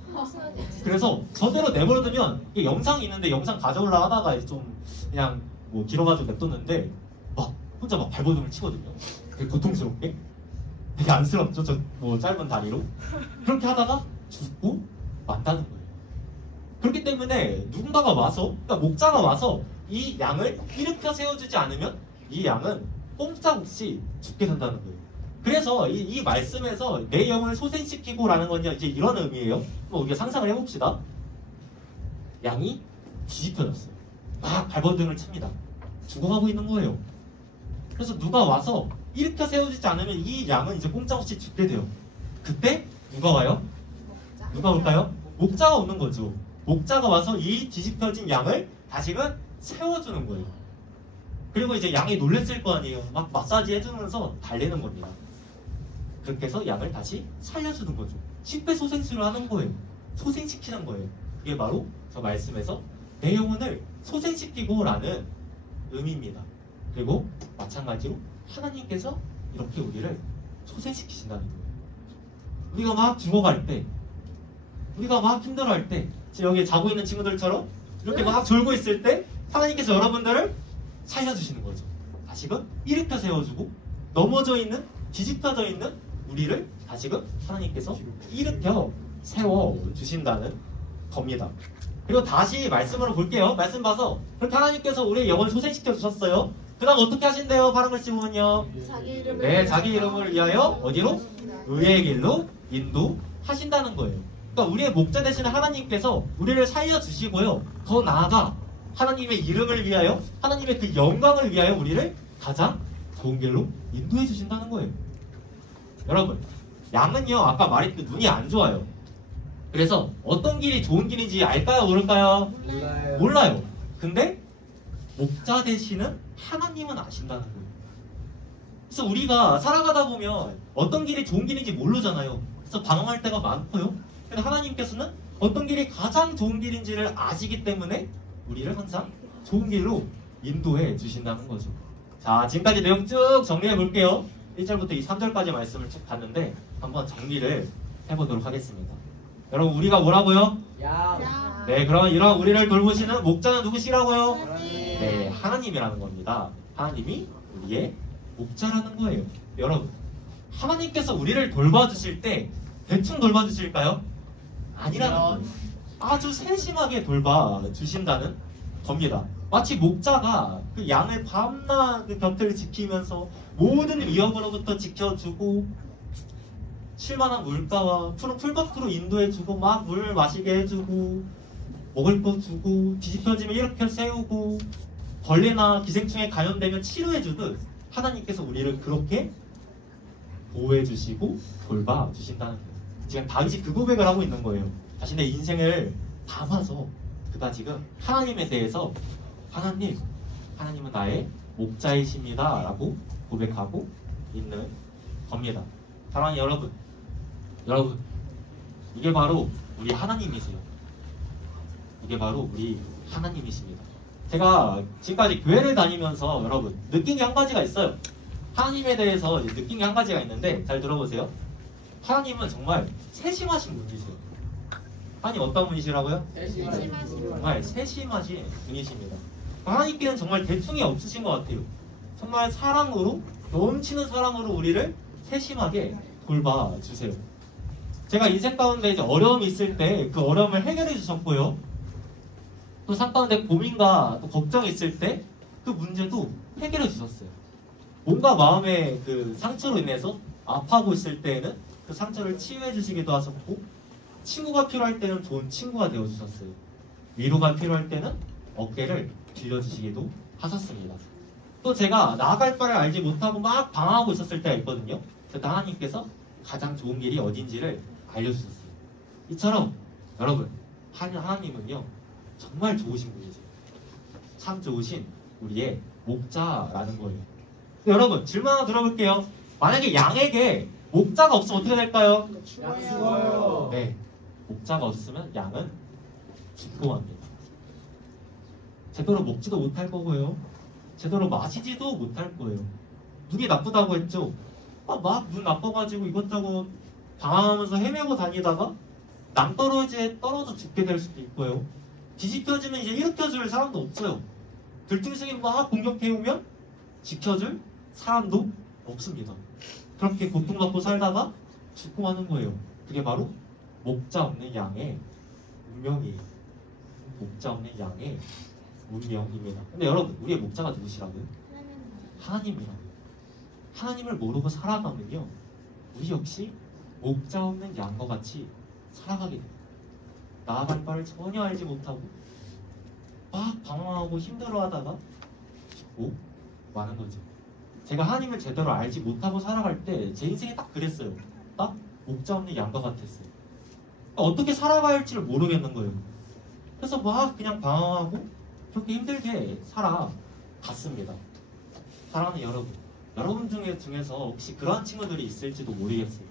그래서 저대로 내버려두면 이게 영상이 있는데 영상 가져오려 하다가 좀 그냥 뭐 길어가지고 냅뒀는데 막 혼자 막 발버둥을 치거든요. 되게 고통스럽게. 되게 안쓰럽죠. 저 뭐 짧은 다리로. 그렇게 하다가 죽고 만다는 거예요. 그렇기 때문에 누군가가 와서, 그러니까 목자가 와서 이 양을 일으켜 세워주지 않으면 이 양은 꼼짝없이 죽게 된다는 거예요. 그래서 이 말씀에서 내 영을 소생시키고라는 건요 이제 이런 의미예요. 뭐 우리가 상상을 해봅시다. 양이 뒤집혀졌어요. 막 발버둥을 칩니다. 죽어가고 있는 거예요. 그래서 누가 와서 일으켜 세워주지 않으면 이 양은 이제 꼼짝없이 죽게 돼요. 그때 누가 와요? 누가 올까요? 목자가 오는 거죠. 목자가 와서 이 뒤집혀진 양을 다시금 세워주는 거예요. 그리고 이제 양이 놀랬을 거 아니에요. 막 마사지 해주면서 달래는 겁니다. 그렇게 해서 양을 다시 살려주는 거죠. 심폐소생술을 하는 거예요. 소생시키는 거예요. 그게 바로 저 말씀에서 내 영혼을 소생시키고 라는 의미입니다. 그리고 마찬가지로 하나님께서 이렇게 우리를 소생시키신다는 거예요. 우리가 막 죽어갈 때, 우리가 막 힘들어할 때, 지금 여기 자고 있는 친구들처럼 이렇게 막 졸고 있을 때 하나님께서 여러분들을 살려주시는 거죠. 다시금 일으켜 세워주고 넘어져 있는, 뒤집혀져 있는 우리를 다시금 하나님께서 일으켜 세워주신다는 겁니다. 그리고 다시 말씀으로 볼게요. 말씀 봐서 그렇게 하나님께서 우리의 영혼을 소생시켜 주셨어요. 그 다음 어떻게 하신대요? 파란 글씨 보면요. 네, 자기 이름을 위하여 어디로? 의의 길로 인도하신다는 거예요. 그러니까 우리의 목자 되시는 하나님께서 우리를 살려주시고요. 더 나아가 하나님의 이름을 위하여, 하나님의 그 영광을 위하여 우리를 가장 좋은 길로 인도해 주신다는 거예요. 여러분, 양은요, 아까 말했듯 눈이 안 좋아요. 그래서 어떤 길이 좋은 길인지 알까요? 모를까요? 몰라요. 근데 목자 되시는 하나님은 아신다는 거예요. 그래서 우리가 살아가다 보면 어떤 길이 좋은 길인지 모르잖아요. 그래서 방황할 때가 많고요. 근데 하나님께서는 어떤 길이 가장 좋은 길인지를 아시기 때문에 우리를 항상 좋은 길로 인도해 주신다는 거죠. 자, 지금까지 내용 쭉 정리해 볼게요. 1절부터 이 3절까지 말씀을 쭉 봤는데 한번 정리를 해보도록 하겠습니다. 여러분, 우리가 뭐라고요? 네, 그럼 이런 우리를 돌보시는 목자는 누구시라고요? 네, 하나님이라는 겁니다. 하나님이 우리의 목자라는 거예요. 여러분, 하나님께서 우리를 돌봐주실 때 대충 돌봐주실까요? 아니라는 거예요. 아주 세심하게 돌봐주신다는 겁니다. 마치 목자가 그 양을 밤낮 그 곁을 지키면서 모든 위협으로부터 지켜주고 쉴만한 물가와 푸른 풀 밖으로 인도해주고 막 물 마시게 해주고 먹을 거 주고 뒤집혀지면 이렇게 세우고 벌레나 기생충에 감염되면 치료해주듯 하나님께서 우리를 그렇게 보호해주시고 돌봐주신다는 거예요. 지금 다윗이 그 고백을 하고 있는 거예요. 자신의 인생을 담아서 그가 지금 하나님에 대해서 하나님은 나의 목자이십니다 라고 고백하고 있는 겁니다. 사랑하는 여러분, 이게 바로 우리 하나님이세요. 이게 바로 우리 하나님이십니다. 제가 지금까지 교회를 다니면서 여러분 느낀 게 한 가지가 있어요. 하나님에 대해서 느낀 게 한 가지가 있는데 잘 들어보세요. 하나님은 정말 세심하신 분이세요. 하나님 어떤 분이시라고요? 정말 세심하신 분이십니다. 하나님께는 정말 대충이 없으신 것 같아요. 정말 사랑으로, 넘치는 사랑으로 우리를 세심하게 돌봐주세요. 제가 인생 가운데 이제 어려움이 있을 때 그 어려움을 해결해 주셨고요. 또 삶 가운데 고민과 또 걱정이 있을 때 그 문제도 해결해 주셨어요. 뭔가 마음의 그 상처로 인해서 아파하고 있을 때에는 그 상처를 치유해 주시기도 하셨고, 친구가 필요할 때는 좋은 친구가 되어 주셨어요. 위로가 필요할 때는 어깨를 빌려주시기도 하셨습니다. 또 제가 나아갈 바를 알지 못하고 막 방황하고 있었을 때가 있거든요. 그때 하나님께서 가장 좋은 길이 어딘지를 알려주셨어요. 이처럼 여러분, 하나님은요 정말 좋으신 분이세요. 참 좋으신 우리의 목자라는 거예요. 여러분, 질문 하나 들어볼게요. 만약에 양에게 목자가 없으면 어떻게 될까요? 죽어요. 네, 목자가 없으면 양은 죽고 맙니다. 제대로 먹지도 못할 거고요. 제대로 마시지도 못할 거예요. 눈이 나쁘다고 했죠? 막 눈 나빠가지고 이것저것 방황하면서 헤매고 다니다가 낭떠러지에 떨어져 죽게 될 수도 있고요. 뒤집혀지면 이제 일으켜줄 사람도 없어요. 들짐승이 막 공격해오면 지켜줄 사람도 없습니다. 그렇게 고통받고 살다가 죽고 마는 거예요. 그게 바로 목자 없는 양의 운명이에요. 목자 없는 양의 운명입니다. 근데 여러분, 우리의 목자가 누구시라고요? 하나님이라고요. 하나님을 모르고 살아가면요, 우리 역시 목자 없는 양과 같이 살아가게 돼요. 나아갈 바를 전혀 알지 못하고 막 방황하고 힘들어하다가 죽고 마는 거죠. 제가 하나님을 제대로 알지 못하고 살아갈 때 제 인생이 딱 그랬어요. 딱 목자 없는 양과 같았어요. 어떻게 살아가야 할지를 모르겠는 거예요. 그래서 막 그냥 방황하고 그렇게 힘들게 살아갔습니다. 사랑하는 여러분 중에서 혹시 그러한 친구들이 있을지도 모르겠어요.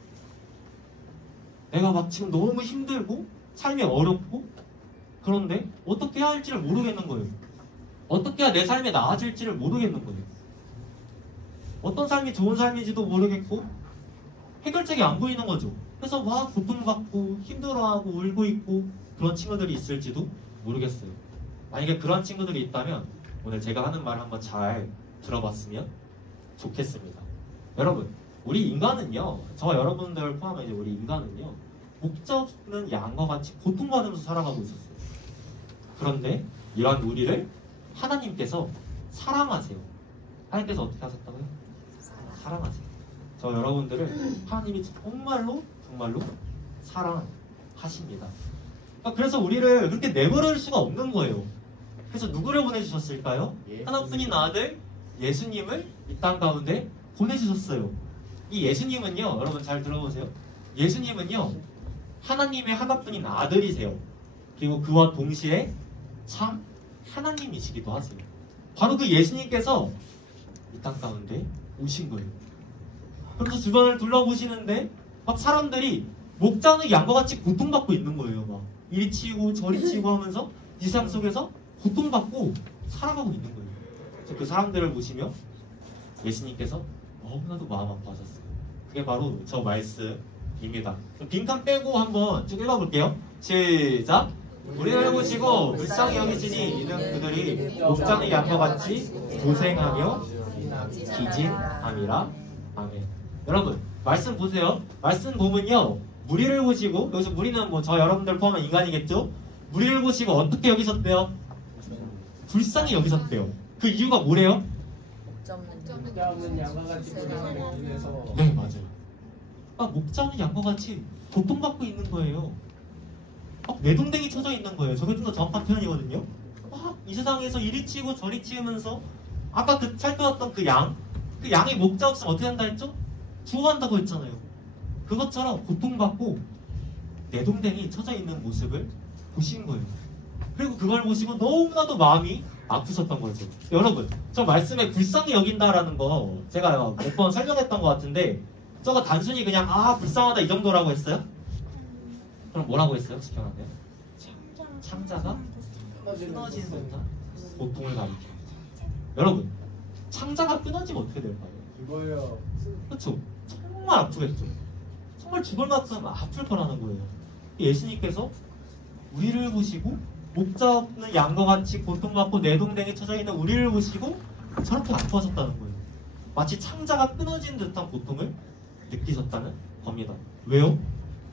내가 막 지금 너무 힘들고 삶이 어렵고 그런데 어떻게 해야 할지를 모르겠는 거예요. 어떻게 해야 내 삶이 나아질지를 모르겠는 거예요. 어떤 삶이 좋은 삶인지도 모르겠고 해결책이 안 보이는 거죠. 그래서 막 고통받고 힘들어하고 울고 있고 그런 친구들이 있을지도 모르겠어요. 만약에 그런 친구들이 있다면 오늘 제가 하는 말 한번 잘 들어봤으면 좋겠습니다. 여러분, 우리 인간은요, 저와 여러분들 포함해 이제 우리 인간은요, 목적 없는 양과 같이 고통받으면서 살아가고 있었어요. 그런데 이러한 우리를 하나님께서 사랑하세요. 하나님께서 어떻게 하셨다고요? 사랑하세요. 저 여러분들을 하나님이 정말로 사랑하십니다. 그래서 우리를 그렇게 내버릴 수가 없는 거예요. 그래서 누구를 보내주셨을까요? 하나뿐인 아들 예수님을 이 땅 가운데 보내주셨어요. 이 예수님은요, 여러분 잘 들어보세요. 예수님은요, 하나님의 하나뿐인 아들이세요. 그리고 그와 동시에 참 하나님이시기도 하세요. 바로 그 예수님께서 이 땅 가운데 오신 거예요. 그래서 주변을 둘러보시는데 막 사람들이 목자는 양과 같이 고통받고 있는 거예요. 막 이리 치고 저리 치고 하면서 이 세상 속에서 고통받고 살아가고 있는 거예요. 그래서 그 사람들을 보시며 예수님께서 너무나도 마음 아파하셨어요. 그게 바로 저 말씀입니다. 빈칸 빼고 한번 쭉 읽어볼게요. 시작! 우리를 보시고 불쌍히 여기시니 이는 그들이 목자는 양과 같이 고생하며 기진함이라. 아멘. 여러분 말씀 보세요. 말씀 보면요, 무리를 보시고, 여기서 무리는 뭐 저 여러분들 포함한 인간이겠죠? 무리를 보시고 어떻게 여기셨대요? 불쌍히 여기셨대요. 그 이유가 뭐래요? 목자는 양과 같이 고생해서. 네, 맞아요. 목자는 양과 같이 고통받고 있는 거예요. 내동댕이 쳐져 있는 거예요. 저게 좀 더 정확한 표현이거든요. 이 세상에서 이리 치고 저리 치우면서 아까 그 살펴봤던 그 양이 목자 없으면 어떻게 한다 했죠? 죽어간다고 했잖아요. 그것처럼 고통받고 내동댕이 쳐져 있는 모습을 보신 거예요. 그리고 그걸 보시고 너무나도 마음이 아프셨던 거죠. 여러분, 저 말씀에 불쌍히 여긴다라는 거 제가 몇 번 설명했던 것 같은데, 저가 단순히 그냥 불쌍하다 이 정도라고 했어요? 그럼 뭐라고 했어요? 지켜놨네요. 창자가 끊어지는 듯한 고통을 가리킵니다. 여러분, 창자가 끊어지면 어떻게 될까요? 이거요. 그렇죠? 정말 아프겠죠. 정말 죽을 만큼 아플 거라는 거예요. 예수님께서 우리를 보시고 목자 없는 양과 같이 고통받고 내동댕이 쳐져 있는 우리를 보시고 저렇게 아파하셨다는 거예요. 마치 창자가 끊어진 듯한 고통을 느끼셨다는 겁니다. 왜요?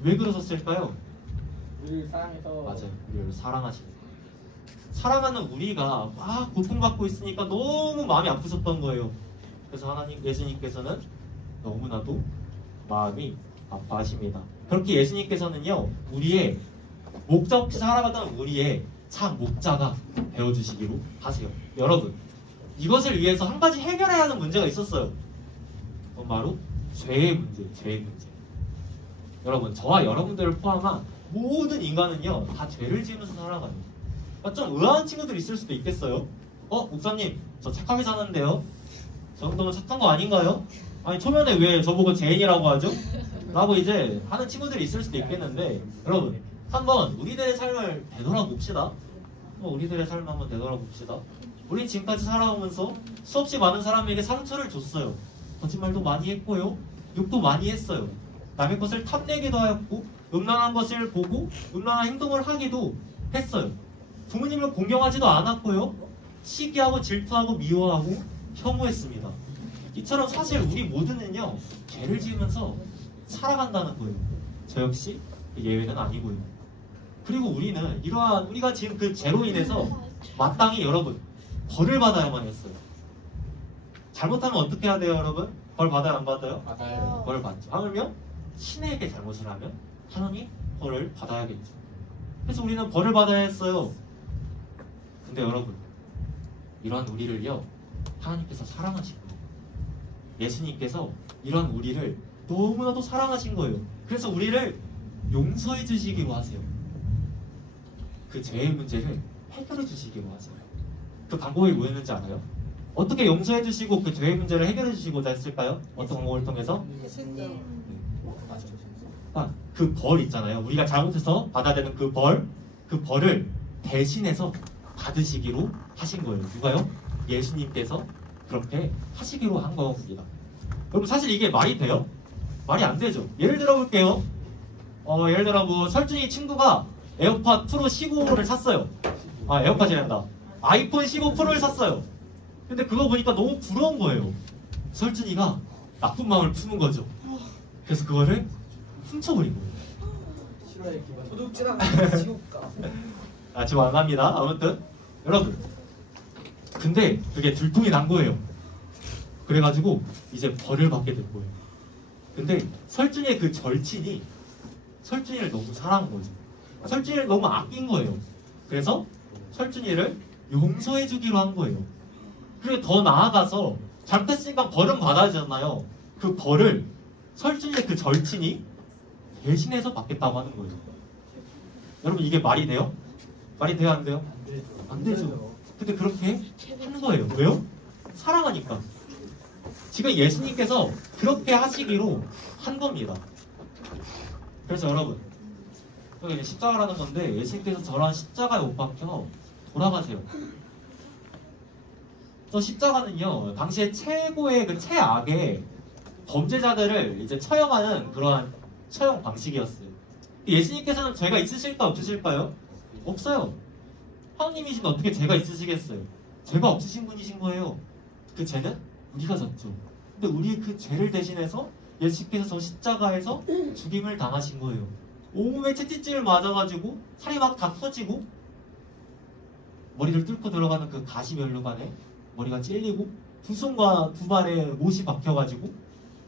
왜 그러셨을까요? 우리를 사랑해서. 맞아요. 우리를 사랑하십니다. 사랑하는 우리가 막 고통받고 있으니까 너무 마음이 아프셨던 거예요. 그래서 하나님, 예수님께서는 너무나도 마음이 아파하십니다. 그렇게 예수님께서는요, 우리의 목자 없이 살아가던 우리의 참 목자가 되어주시기로 하세요. 여러분, 이것을 위해서 한 가지 해결해야 하는 문제가 있었어요. 그건 바로 죄의 문제. 여러분, 저와 여러분들을 포함한 모든 인간은요, 다 죄를 지으면서 살아가요. 좀 의아한 친구들이 있을 수도 있겠어요. 목사님, 저 착하게 사는데요? 저 정도면 착한 거 아닌가요? 아니, 초면에 왜 저보고 죄인이라고 하죠? 라고 이제 하는 친구들이 있을 수도 있겠는데, 여러분, 한번 우리들의 삶을 되돌아봅시다. 우리들의 삶을 한번 되돌아봅시다. 우리 지금까지 살아오면서 수없이 많은 사람에게 상처를 줬어요. 거짓말도 많이 했고요. 욕도 많이 했어요. 남의 것을 탐내기도 하였고, 음란한 것을 보고 음란한 행동을 하기도 했어요. 부모님을 공경하지도 않았고요. 시기하고 질투하고 미워하고 혐오했습니다. 이처럼 사실 우리 모두는요, 죄를 지으면서 살아간다는 거예요. 저 역시 예외는 아니고요. 그리고 우리는 우리가 지금 그 죄로 인해서 마땅히 여러분 벌을 받아야만 했어요. 잘못하면 어떻게 해야 돼요, 여러분? 벌 받아요, 안 받아요? 받아요. 벌 받죠. 하물며 신에게 잘못을 하면 하나님 벌을 받아야겠죠. 그래서 우리는 벌을 받아야 했어요. 근데 여러분, 이런 우리를요, 하나님께서 사랑하신 거예요. 예수님께서 이런 우리를 너무나도 사랑하신 거예요. 그래서 우리를 용서해 주시기로 하세요. 그 죄의 문제를 해결해 주시기로 하세요. 그 방법이 뭐였는지 알아요? 어떻게 용서해 주시고 그 죄의 문제를 해결해 주시고자 했을까요? 어떤 방법을 통해서? 예수님. 아, 그 벌 있잖아요. 우리가 잘못해서 받아야 되는 그 벌을 대신해서 받으시기로 하신 거예요. 누가요? 예수님께서 그렇게 하시기로 한 겁니다. 여러분 사실 이게 말이 돼요? 말이 안 되죠. 예를 들어 볼게요. 예를 들어 뭐 설준이 친구가 에어팟 프로 15를 샀어요. 아, 에어팟이란다. 아이폰 15 프로를 샀어요. 근데 그거 보니까 너무 부러운 거예요. 설준이가 나쁜 마음을 품은 거죠. 그래서 그거를 훔쳐버린 거예요. 싫어의 기반. 도둑질하고 지옥가. 아, 지금 안 갑니다. 아무튼 여러분, 근데 그게 들통이 난 거예요. 그래가지고 이제 벌을 받게 된 거예요. 근데 설준이의 그 절친이 설준이를 너무 사랑한 거죠. 설준이를 너무 아낀 거예요. 그래서 설준이를 용서해 주기로 한 거예요. 그리고 더 나아가서 잘못했으니까 벌은 받아야 되잖아요. 그 벌을 설준이의 그 절친이 대신해서 받겠다고 하는 거예요. 여러분 이게 말이 돼요? 말이 돼요? 안 돼요? 안 되죠. 근데 그렇게 하는 거예요. 왜요? 사랑하니까. 지금 예수님께서 그렇게 하시기로 한 겁니다. 그래서 여러분, 이제 십자가라는 건데 예수님께서 저런 십자가에 못 박혀 돌아가세요. 저 십자가는요, 당시에 최고의 그 최악의 범죄자들을 이제 처형하는 그러한 처형 방식이었어요. 예수님께서는 죄가 있으실까 없으실까요? 없어요. 하나님이신데 어떻게 죄가 있으시겠어요? 죄가 없으신 분이신 거예요. 그 죄는 우리가 졌죠. 근데 우리의 그 죄를 대신해서 예수님께서 저 십자가에서 죽임을 당하신 거예요. 온몸에 채찍질을 맞아가지고 살이 막 다 터지고 머리를 뚫고 들어가는 그 가시면류관에 머리가 찔리고 두 손과 두 발에 못이 박혀가지고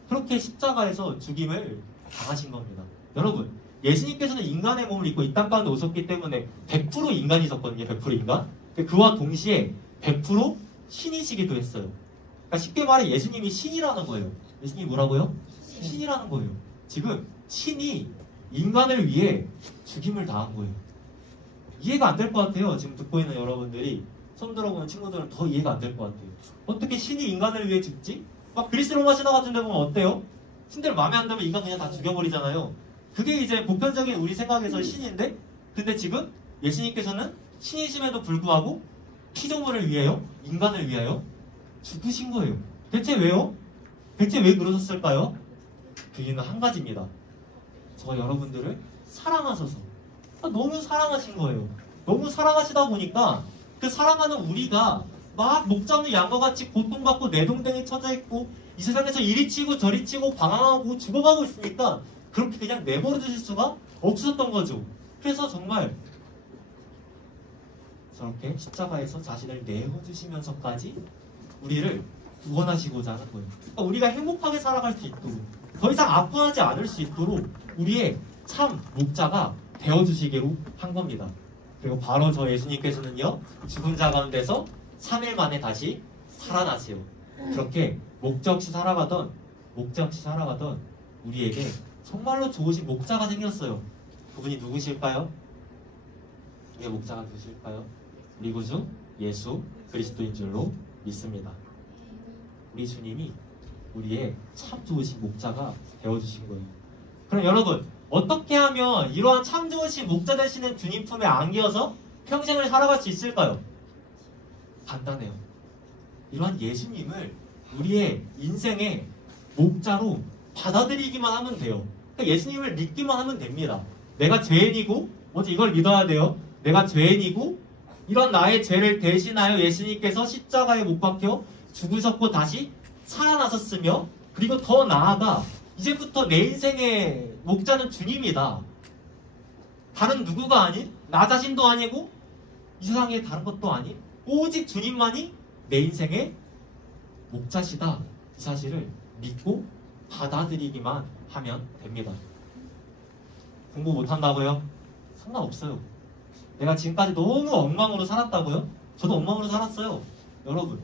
그렇게 십자가에서 죽임을 당하신 겁니다. 여러분, 예수님께서는 인간의 몸을 입고 이 땅 가운데 오셨기 때문에 100% 인간이셨거든요. 100% 인간. 근데 그와 동시에 100% 신이시기도 했어요. 그러니까 쉽게 말해 예수님이 신이라는 거예요. 예수님이 뭐라고요? 신이라는 거예요. 지금 신이 인간을 위해 죽임을 당한 거예요. 이해가 안 될 것 같아요. 지금 듣고 있는 여러분들이 손 들어보는 친구들은 더 이해가 안 될 것 같아요. 어떻게 신이 인간을 위해 죽지? 막 그리스 로마 신화 같은 데 보면 어때요? 신들 마음에 안 들면 인간 그냥 다 죽여버리잖아요. 그게 이제 보편적인 우리 생각에서 신인데, 근데 지금 예수님께서는 신이심에도 불구하고 피조물을 위하여, 인간을 위하여 죽으신 거예요. 대체 왜요? 대체 왜 그러셨을까요? 그 이유는 한 가지입니다. 저 여러분들을 사랑하셔서. 너무 사랑하신 거예요. 너무 사랑하시다 보니까 그 사랑하는 우리가 막 목 잡는 양과 같이 고통받고 내동댕이 쳐져 있고 이 세상에서 이리 치고 저리 치고 방황하고 죽어가고 있으니까 그렇게 그냥 내버려 두실 수가 없었던 거죠. 그래서 정말 저렇게 십자가에서 자신을 내어주시면서까지 우리를 구원하시고자 하는 거예요. 그러니까 우리가 행복하게 살아갈 수 있도록, 더 이상 아파하지 않을 수 있도록 우리의 참 목자가 되어주시기로 한 겁니다. 그리고 바로 저 예수님께서는요, 죽은 자 가운데서 3일 만에 다시 살아나세요. 그렇게 목적없이 살아가던 우리에게 정말로 좋으신 목자가 생겼어요. 그분이 누구실까요? 우리의 목자가 누구실까요? 우리 구주 예수 그리스도인 줄로 믿습니다. 우리 주님이 우리의 참 좋으신 목자가 되어주신 거예요. 그럼 여러분, 어떻게 하면 이러한 참 좋으신 목자 되시는 주님 품에 안겨서 평생을 살아갈 수 있을까요? 간단해요. 이러한 예수님을 우리의 인생의 목자로 받아들이기만 하면 돼요. 그러니까 예수님을 믿기만 하면 됩니다. 내가 죄인이고, 먼저 이걸 믿어야 돼요. 내가 죄인이고, 이런 나의 죄를 대신하여 예수님께서 십자가에 못 박혀 죽으셨고 다시 살아나셨으며, 그리고 더 나아가 이제부터 내 인생의 목자는 주님이다. 다른 누구가 아닌, 나 자신도 아니고 이 세상에 다른 것도 아닌 오직 주님만이 내 인생의 목자시다. 이 사실을 믿고 받아들이기만 하면 됩니다. 공부 못한다고요? 상관없어요. 내가 지금까지 너무 엉망으로 살았다고요? 저도 엉망으로 살았어요. 여러분,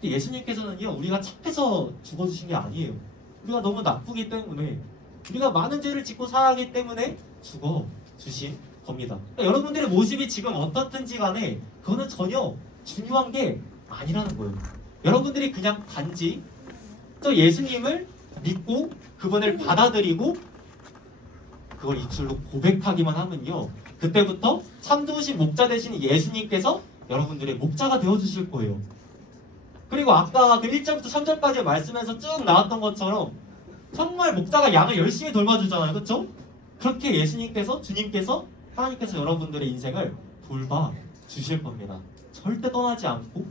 근데 예수님께서는요, 우리가 착해서 죽어주신 게 아니에요. 우리가 너무 나쁘기 때문에, 우리가 많은 죄를 짓고 살아가기 때문에 죽어주신 겁니다. 그러니까 여러분들의 모습이 지금 어떻든지 간에 그거는 전혀 중요한 게 아니라는 거예요. 여러분들이 그냥 단지 또 예수님을 믿고 그분을 받아들이고 그걸 입술로 고백하기만 하면요, 그때부터 참 좋으신 목자 되시는 예수님께서 여러분들의 목자가 되어주실 거예요. 그리고 아까 그 1절부터 3절까지의 말씀에서 쭉 나왔던 것처럼 정말 목자가 양을 열심히 돌봐주잖아요. 그렇죠? 그렇게 예수님께서, 주님께서, 하나님께서 여러분들의 인생을 돌봐주실 겁니다. 절대 떠나지 않고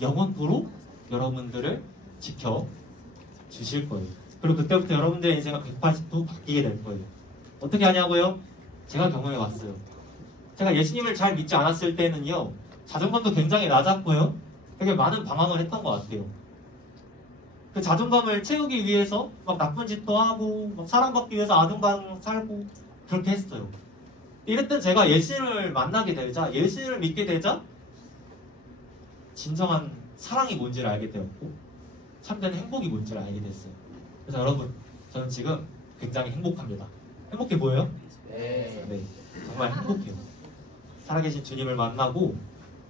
영원토록 여러분들을 지켜주실 거예요. 그리고 그때부터 여러분들의 인생은 180도 바뀌게 될 거예요. 어떻게 하냐고요? 제가 경험해 봤어요. 제가 예수님을 잘 믿지 않았을 때는요, 자존감도 굉장히 낮았고요, 되게 많은 방황을 했던 것 같아요. 그 자존감을 채우기 위해서 막 나쁜 짓도 하고 막 사랑받기 위해서 아둥바둥 살고 그렇게 했어요. 이랬던 제가 예수님을 만나게 되자, 예수님을 믿게 되자 진정한 사랑이 뭔지를 알게 되었고 참된 행복이 뭔지를 알게 됐어요. 그래서 여러분, 저는 지금 굉장히 행복합니다. 행복해 보여요? 네, 정말 행복해요. 살아계신 주님을 만나고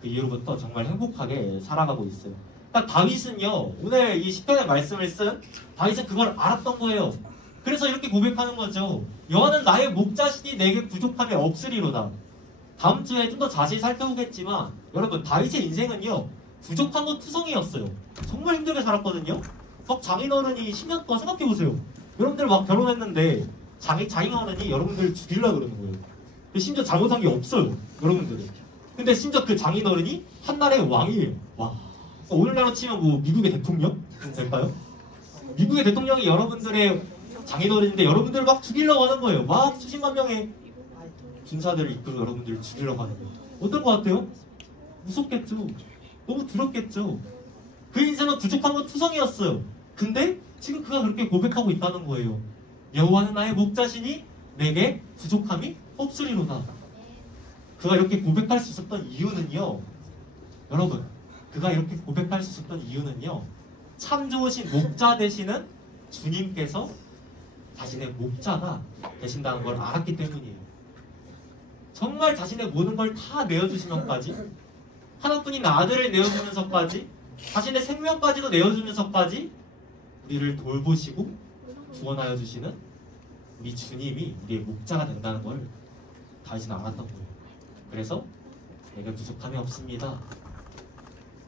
그 이후부터 정말 행복하게 살아가고 있어요. 그러니까 다윗은요, 오늘 이 시편의 말씀을 쓴 다윗은 그걸 알았던 거예요. 그래서 이렇게 고백하는 거죠. 여호와는 나의 목자시니 내게 부족함이 없으리로다. 다음 주에 좀 더 자세히 살펴보겠지만 여러분, 다윗의 인생은요, 부족한 것 투성이었어요. 정말 힘들게 살았거든요. 막 장인어른이 10년 동안 생각해보세요. 여러분들 막 결혼했는데 장인어른이 여러분들 죽이려고 그러는 거예요. 심지어 잘못한 게 없어요, 여러분들이. 근데 심지어 그 장인어른이 한 나라의 왕이에요. 와, 오늘날로 치면 뭐 미국의 대통령 될까요? 미국의 대통령이 여러분들의 장인어른인데 여러분들 막 죽이려고 하는 거예요. 막 수십만 명의 군사들을 이끌고 여러분들을 죽이려고 하는 거예요. 어떨 것 같아요? 무섭겠죠. 너무 두렵겠죠. 그 인생은 부족한 건 투성이었어요. 근데 지금 그가 그렇게 고백하고 있다는 거예요. 여호와는 나의 목자시니 내게 부족함이 없으리로다. 그가 이렇게 고백할 수 있었던 이유는요, 여러분, 그가 이렇게 고백할 수 있었던 이유는요, 참 좋으신 목자 되시는 주님께서 자신의 목자가 되신다는 걸 알았기 때문이에요. 정말 자신의 모든 걸 다 내어주시면까지, 하나뿐인 아들을 내어주면서까지, 자신의 생명까지도 내어주면서까지 우리를 돌보시고 구원하여 주시는 우리 주님이 우리의 목자가 된다는 걸 다윗은 알았던 거예요. 그래서 내게 부족함이 없습니다,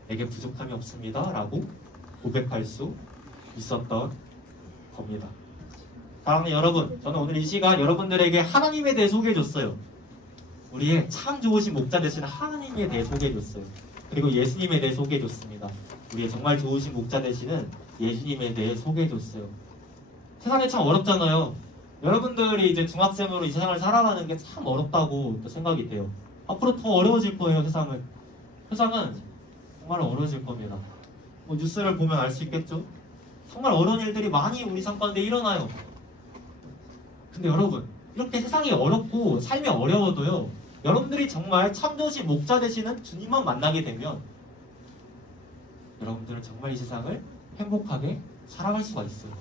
내게 부족함이 없습니다 라고 고백할 수 있었던 겁니다. 사랑하는 여러분, 저는 오늘 이 시간 여러분들에게 하나님에 대해 소개해줬어요. 우리의 참 좋으신 목자 되시는 하나님에 대해 소개해줬어요. 그리고 예수님에 대해 소개해줬습니다. 우리의 정말 좋으신 목자 되시는 예수님에 대해 소개해줬어요. 세상이 참 어렵잖아요. 여러분들이 이제 중학생으로 이 세상을 살아가는 게 참 어렵다고 생각이 돼요. 앞으로 더 어려워질 거예요. 세상은 정말 어려워질 겁니다. 뭐 뉴스를 보면 알 수 있겠죠. 정말 어려운 일들이 많이 우리 삶 가운데 일어나요. 근데 여러분, 이렇게 세상이 어렵고 삶이 어려워도요, 여러분들이 정말 참 좋으신 목자 되시는 주님만 만나게 되면 여러분들은 정말 이 세상을 행복하게 살아갈 수가 있어요.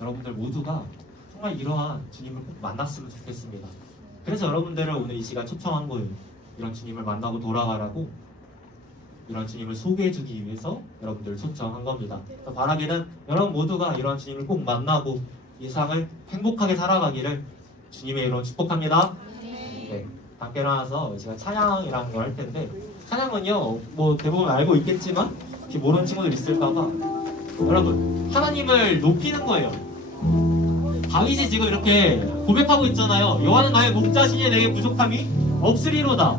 여러분들 모두가 정말 이러한 주님을 꼭 만났으면 좋겠습니다. 그래서 여러분들을 오늘 이 시간 초청한 거예요. 이런 주님을 만나고 돌아가라고, 이런 주님을 소개해주기 위해서 여러분들을 초청한 겁니다. 바라기는 여러분 모두가 이런 주님을 꼭 만나고 이 세상을 행복하게 살아가기를 주님의 이름으로 축복합니다. 네, 함께 일어나서 제가 찬양이라는 걸 할 텐데, 찬양은요, 뭐 대부분 알고 있겠지만 이렇게 모르는 친구들 있을까봐 여러분, 하나님을 높이는 거예요. 다윗이 지금 이렇게 고백하고 있잖아요. 여호와는 나의 목자시니 내게 부족함이 없으리로다.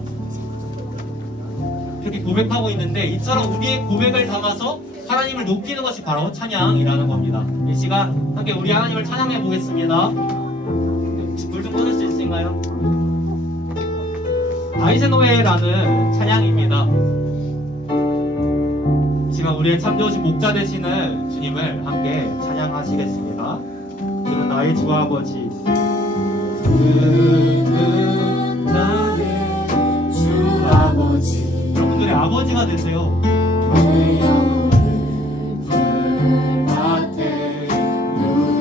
이렇게 고백하고 있는데, 이처럼 우리의 고백을 담아서 하나님을 높이는 것이 바로 찬양이라는 겁니다. 이 시간 함께 우리 하나님을 찬양해 보겠습니다. 불 좀 꺼낼 수 있으신가요? 다윗의 노래라는 찬양입니다. 이 시간 우리의 참 좋으신 목자 되시는 주님을 함께 찬양하시겠습니다. 그는 나의 주 아버지, 그는 나의 주 아버지, 여러분들의 아버지가 되세요. 내 영혼을 불밭에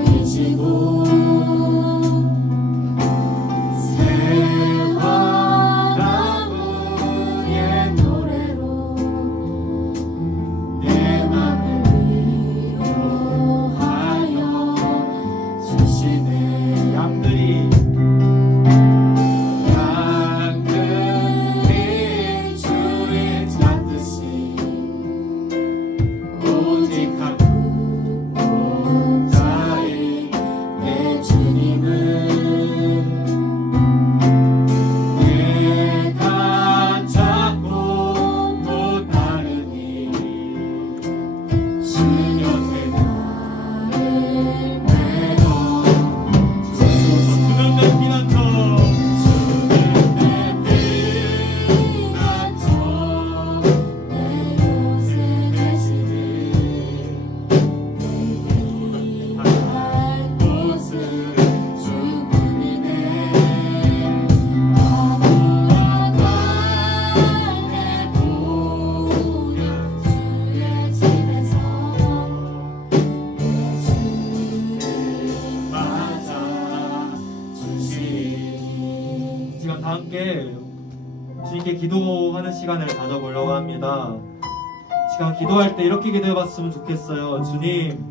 누이시고 새와 나무의 노래로 시간 다 함께 주님께 기도하는 시간을 가져보려고 합니다. 시간 기도할 때 이렇게 기도해봤으면 좋겠어요. 주님,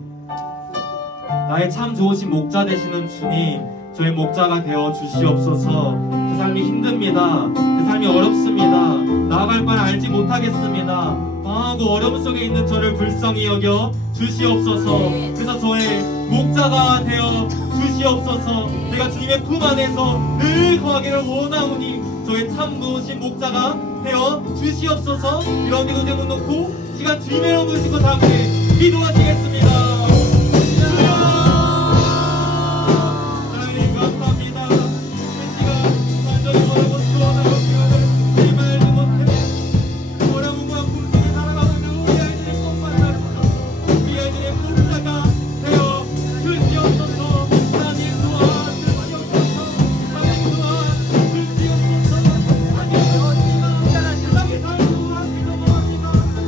나의 참 좋으신 목자 되시는 주님, 저의 목자가 되어 주시옵소서. 그 삶이 힘듭니다. 그 삶이 어렵습니다. 나아갈 바를 알지 못하겠습니다. 망하고 어려움 속에 있는 저를 불쌍히 여겨 주시옵소서. 그래서 저의 목자가 되어 주시옵소서. 내가 주님의 품 안에서 늘 거하기를 원하오니 저의 참 좋으신 목자가 되어 주시옵소서. 이런 기도 제목 놓고 시간 주님의 이름 부르시고 다 함께 기도하시겠습니다. 하나님 감사합니다. 이 시간 완전히 바라고 주어나고 기도를 말도 못해 어려움과 꿈속에 살아가는 우리 아이들의 꿈만 나르고 우리 아이들의 목자가 되어 주시옵소서. 하나님 도와주시옵소서. 하나님 도와주시옵소서. 하나님 세상에 살고 하시고 뭐합니까?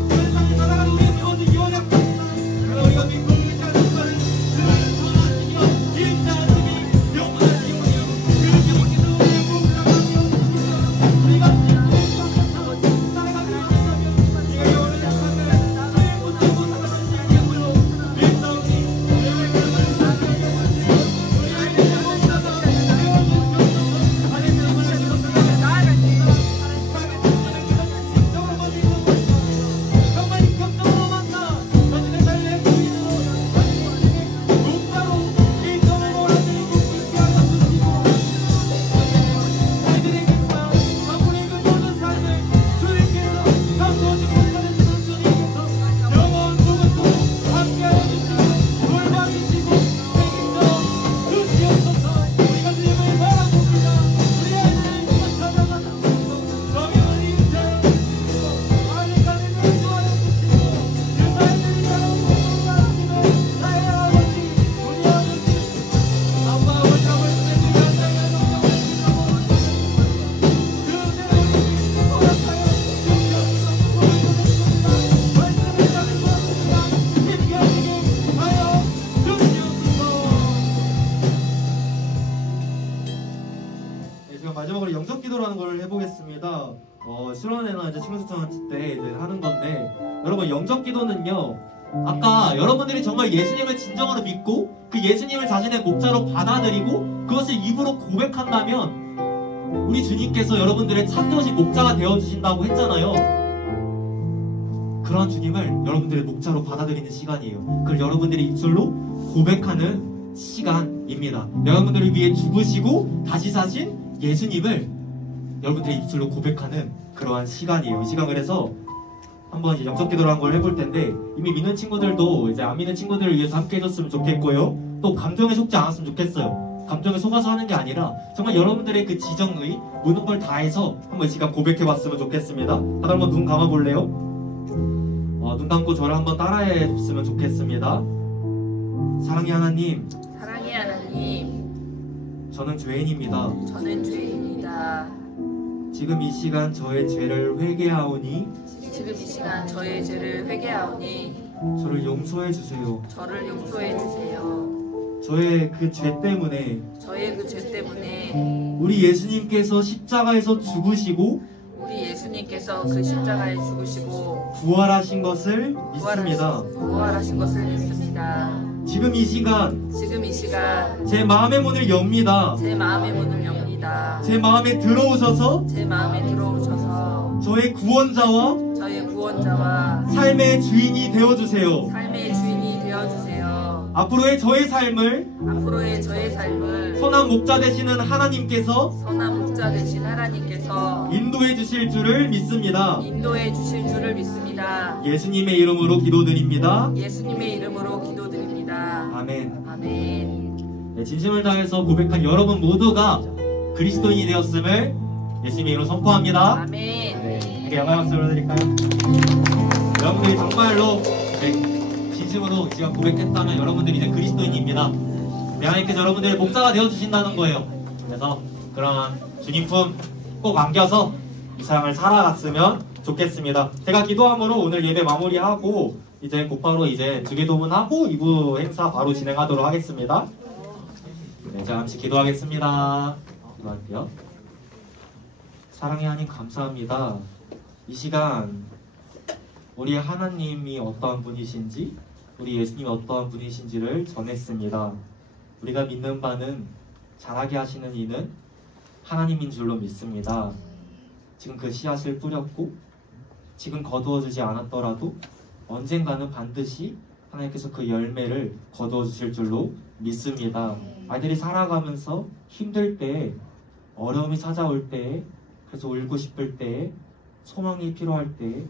세상에 살아가는 우리 모두 기원합니다. 그러나 우리가 믿고 의지하는 것을 늘 도와주시며 인자하시니 영원하시오며 그 주님께서 우리의 목자가 되어주시며 우리가 살아가기 위해서면 우리가 영원한 삶을 늘 못하고 살아가는 자에게로 믿사오니 예외 결과를 살아가게 하시고 우리 아이들의 목자가 되어주시옵소서. 하나님 영원한 정말 인격적으로 만나 자신의 삶의 주인으로 자신의 목자로 이 점을 몰아드리고 굳게 하여 주시고 아이들에게만 당분의 그 모든 삶을 주님께서 감수하지 못하는 주님께서 영원 누구도 함께하여 주시고 돌봐주시고 책임져 주시옵소서. 우리가 주님을 바라봅니다. 우리 아이들을 주님 찾아가는 성령을 인자하여 주시고 아내가는 인도하여 주시고 유사인들이 자라고 공동하시는 나의 아버지 우리 아버지 아빠 아버지 아버지의 주장장의 농장을 지나고 그대로 우리 허락하여 주시옵소서. 말씀을 잡은 것입니다. 힘게 하시게 하여 주시옵소서. 네, 지금 마지막으로 영접 기도라는 걸 해보겠습니다. 실원에나 이제 친구수천 때 이제 하는 건데, 여러분 영접 기도는요, 아까 여러분들이 정말 예수님을 진정으로 믿고 그 예수님을 자신의 목자로 받아들이고 그것을 입으로 고백한다면 우리 주님께서 여러분들의 참 좋으신 목자가 되어주신다고 했잖아요. 그런 주님을 여러분들의 목자로 받아들이는 시간이에요. 그걸 여러분들이 입술로 고백하는 시간입니다. 여러분들을 위해 죽으시고 다시 사신 예수님을 여러분들의 입술로 고백하는 그러한 시간이에요. 이 시간 그래서 한번 이제 영접 기도를 한 걸 해볼 텐데, 이미 믿는 친구들도 이제 안 믿는 친구들을 위해서 함께 해줬으면 좋겠고요. 또 감정에 속지 않았으면 좋겠어요. 감정에 속아서 하는 게 아니라 정말 여러분들의 그 지정의 모든 걸 다해서 한번 이 시간 고백해봤으면 좋겠습니다. 다들 한번 눈 감아볼래요? 눈 감고 저를 한번 따라해줬으면 좋겠습니다. 사랑의 하나님, 사랑의 하나님, 저는 죄인입니다. 저는 죄인입니다. 지금 이 시간 저의 죄를 회개하오니 지금 이 시간 저의 죄를 회개하오니 저를 용서해 주세요. 저를 용서해 주세요. 저의 그 죄 때문에 저의 그 죄 때문에 우리 예수님께서 십자가에서 죽으시고 우리 예수님께서 그 십자가에 죽으시고 부활하신 것을 믿습니다. 부활하신 것을 믿습니다. 지금 이 시간 지금 이 시간 제 마음의 문을 엽니다. 제 마음의 문을 엽니다. 제 마음에 들어오셔서 제 마음에 들어오셔서 저의 구원자와 저의 구원자와 삶의 주인이 되어주세요. 삶의 주인이 되어주세요. 앞으로의 저의 삶을 앞으로의 저의 삶을 선한 목자 되시는 하나님께서 선한 목자 되신 하나님께서 인도해 주실 줄을 믿습니다. 인도해 주실 줄을 믿습니다. 예수님의 이름으로 기도드립니다. 예수님의 이름으로 기도드립니다. 아멘. 아멘. 네, 진심을 다해서 고백한 여러분 모두가 그리스도인이 되었음을 예수님의 이름으로 선포합니다. 아멘. 네, 이렇게 영광 박수 드릴까요? 여러분들이 정말로 진심으로 이 시간 고백했다면 여러분들이 이제 그리스도인입니다. 하나님께서 여러분들의 목자가 되어주신다는 거예요. 그래서 그런 주님 품 꼭 안겨서 이 세상을 살아갔으면 좋겠습니다. 제가 기도함으로 오늘 예배 마무리하고 이제 곧바로 이제 주기도문하고 2부 행사 바로 진행하도록 하겠습니다. 네, 제가 잠시 기도하겠습니다. 기도할게요. 사랑의 하나님 감사합니다. 이 시간 우리 하나님이 어떠한 분이신지, 우리 예수님이 어떠한 분이신지를 전했습니다. 우리가 믿는 바는 자라게 하시는 이는 하나님인 줄로 믿습니다. 지금 그 씨앗을 뿌렸고 지금 거두어주지 않았더라도 언젠가는 반드시 하나님께서 그 열매를 거두어주실 줄로 믿습니다. 아이들이 살아가면서 힘들 때에, 어려움이 찾아올 때에, 그래서 울고 싶을 때에, 소망이 필요할 때에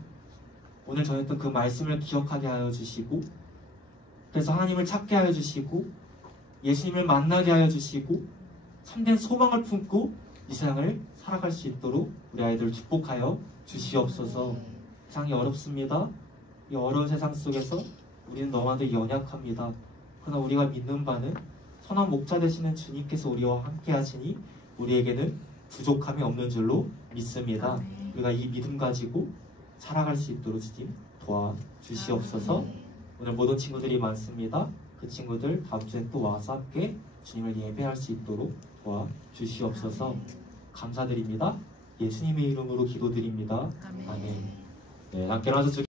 오늘 전했던 그 말씀을 기억하게 하여 주시고, 그래서 하나님을 찾게 하여 주시고, 예수님을 만나게 하여 주시고, 참된 소망을 품고 이 세상을 살아갈 수 있도록 우리 아이들을 축복하여 주시옵소서. 세상이 어렵습니다. 이 어려운 세상 속에서 우리는 너무나도 연약합니다. 그러나 우리가 믿는 바는 선한 목자 되시는 주님께서 우리와 함께 하시니 우리에게는 부족함이 없는 줄로 믿습니다. 우리가 이 믿음 가지고 살아갈 수 있도록 주님 도와주시옵소서. 오늘 모든 친구들이 많습니다. 그 친구들 다음 주에 또 와서 함께 주님을 예배할 수 있도록 도와주시옵소서. 감사드립니다. 예수님의 이름으로 기도드립니다. 아멘. 네, 함께 나와서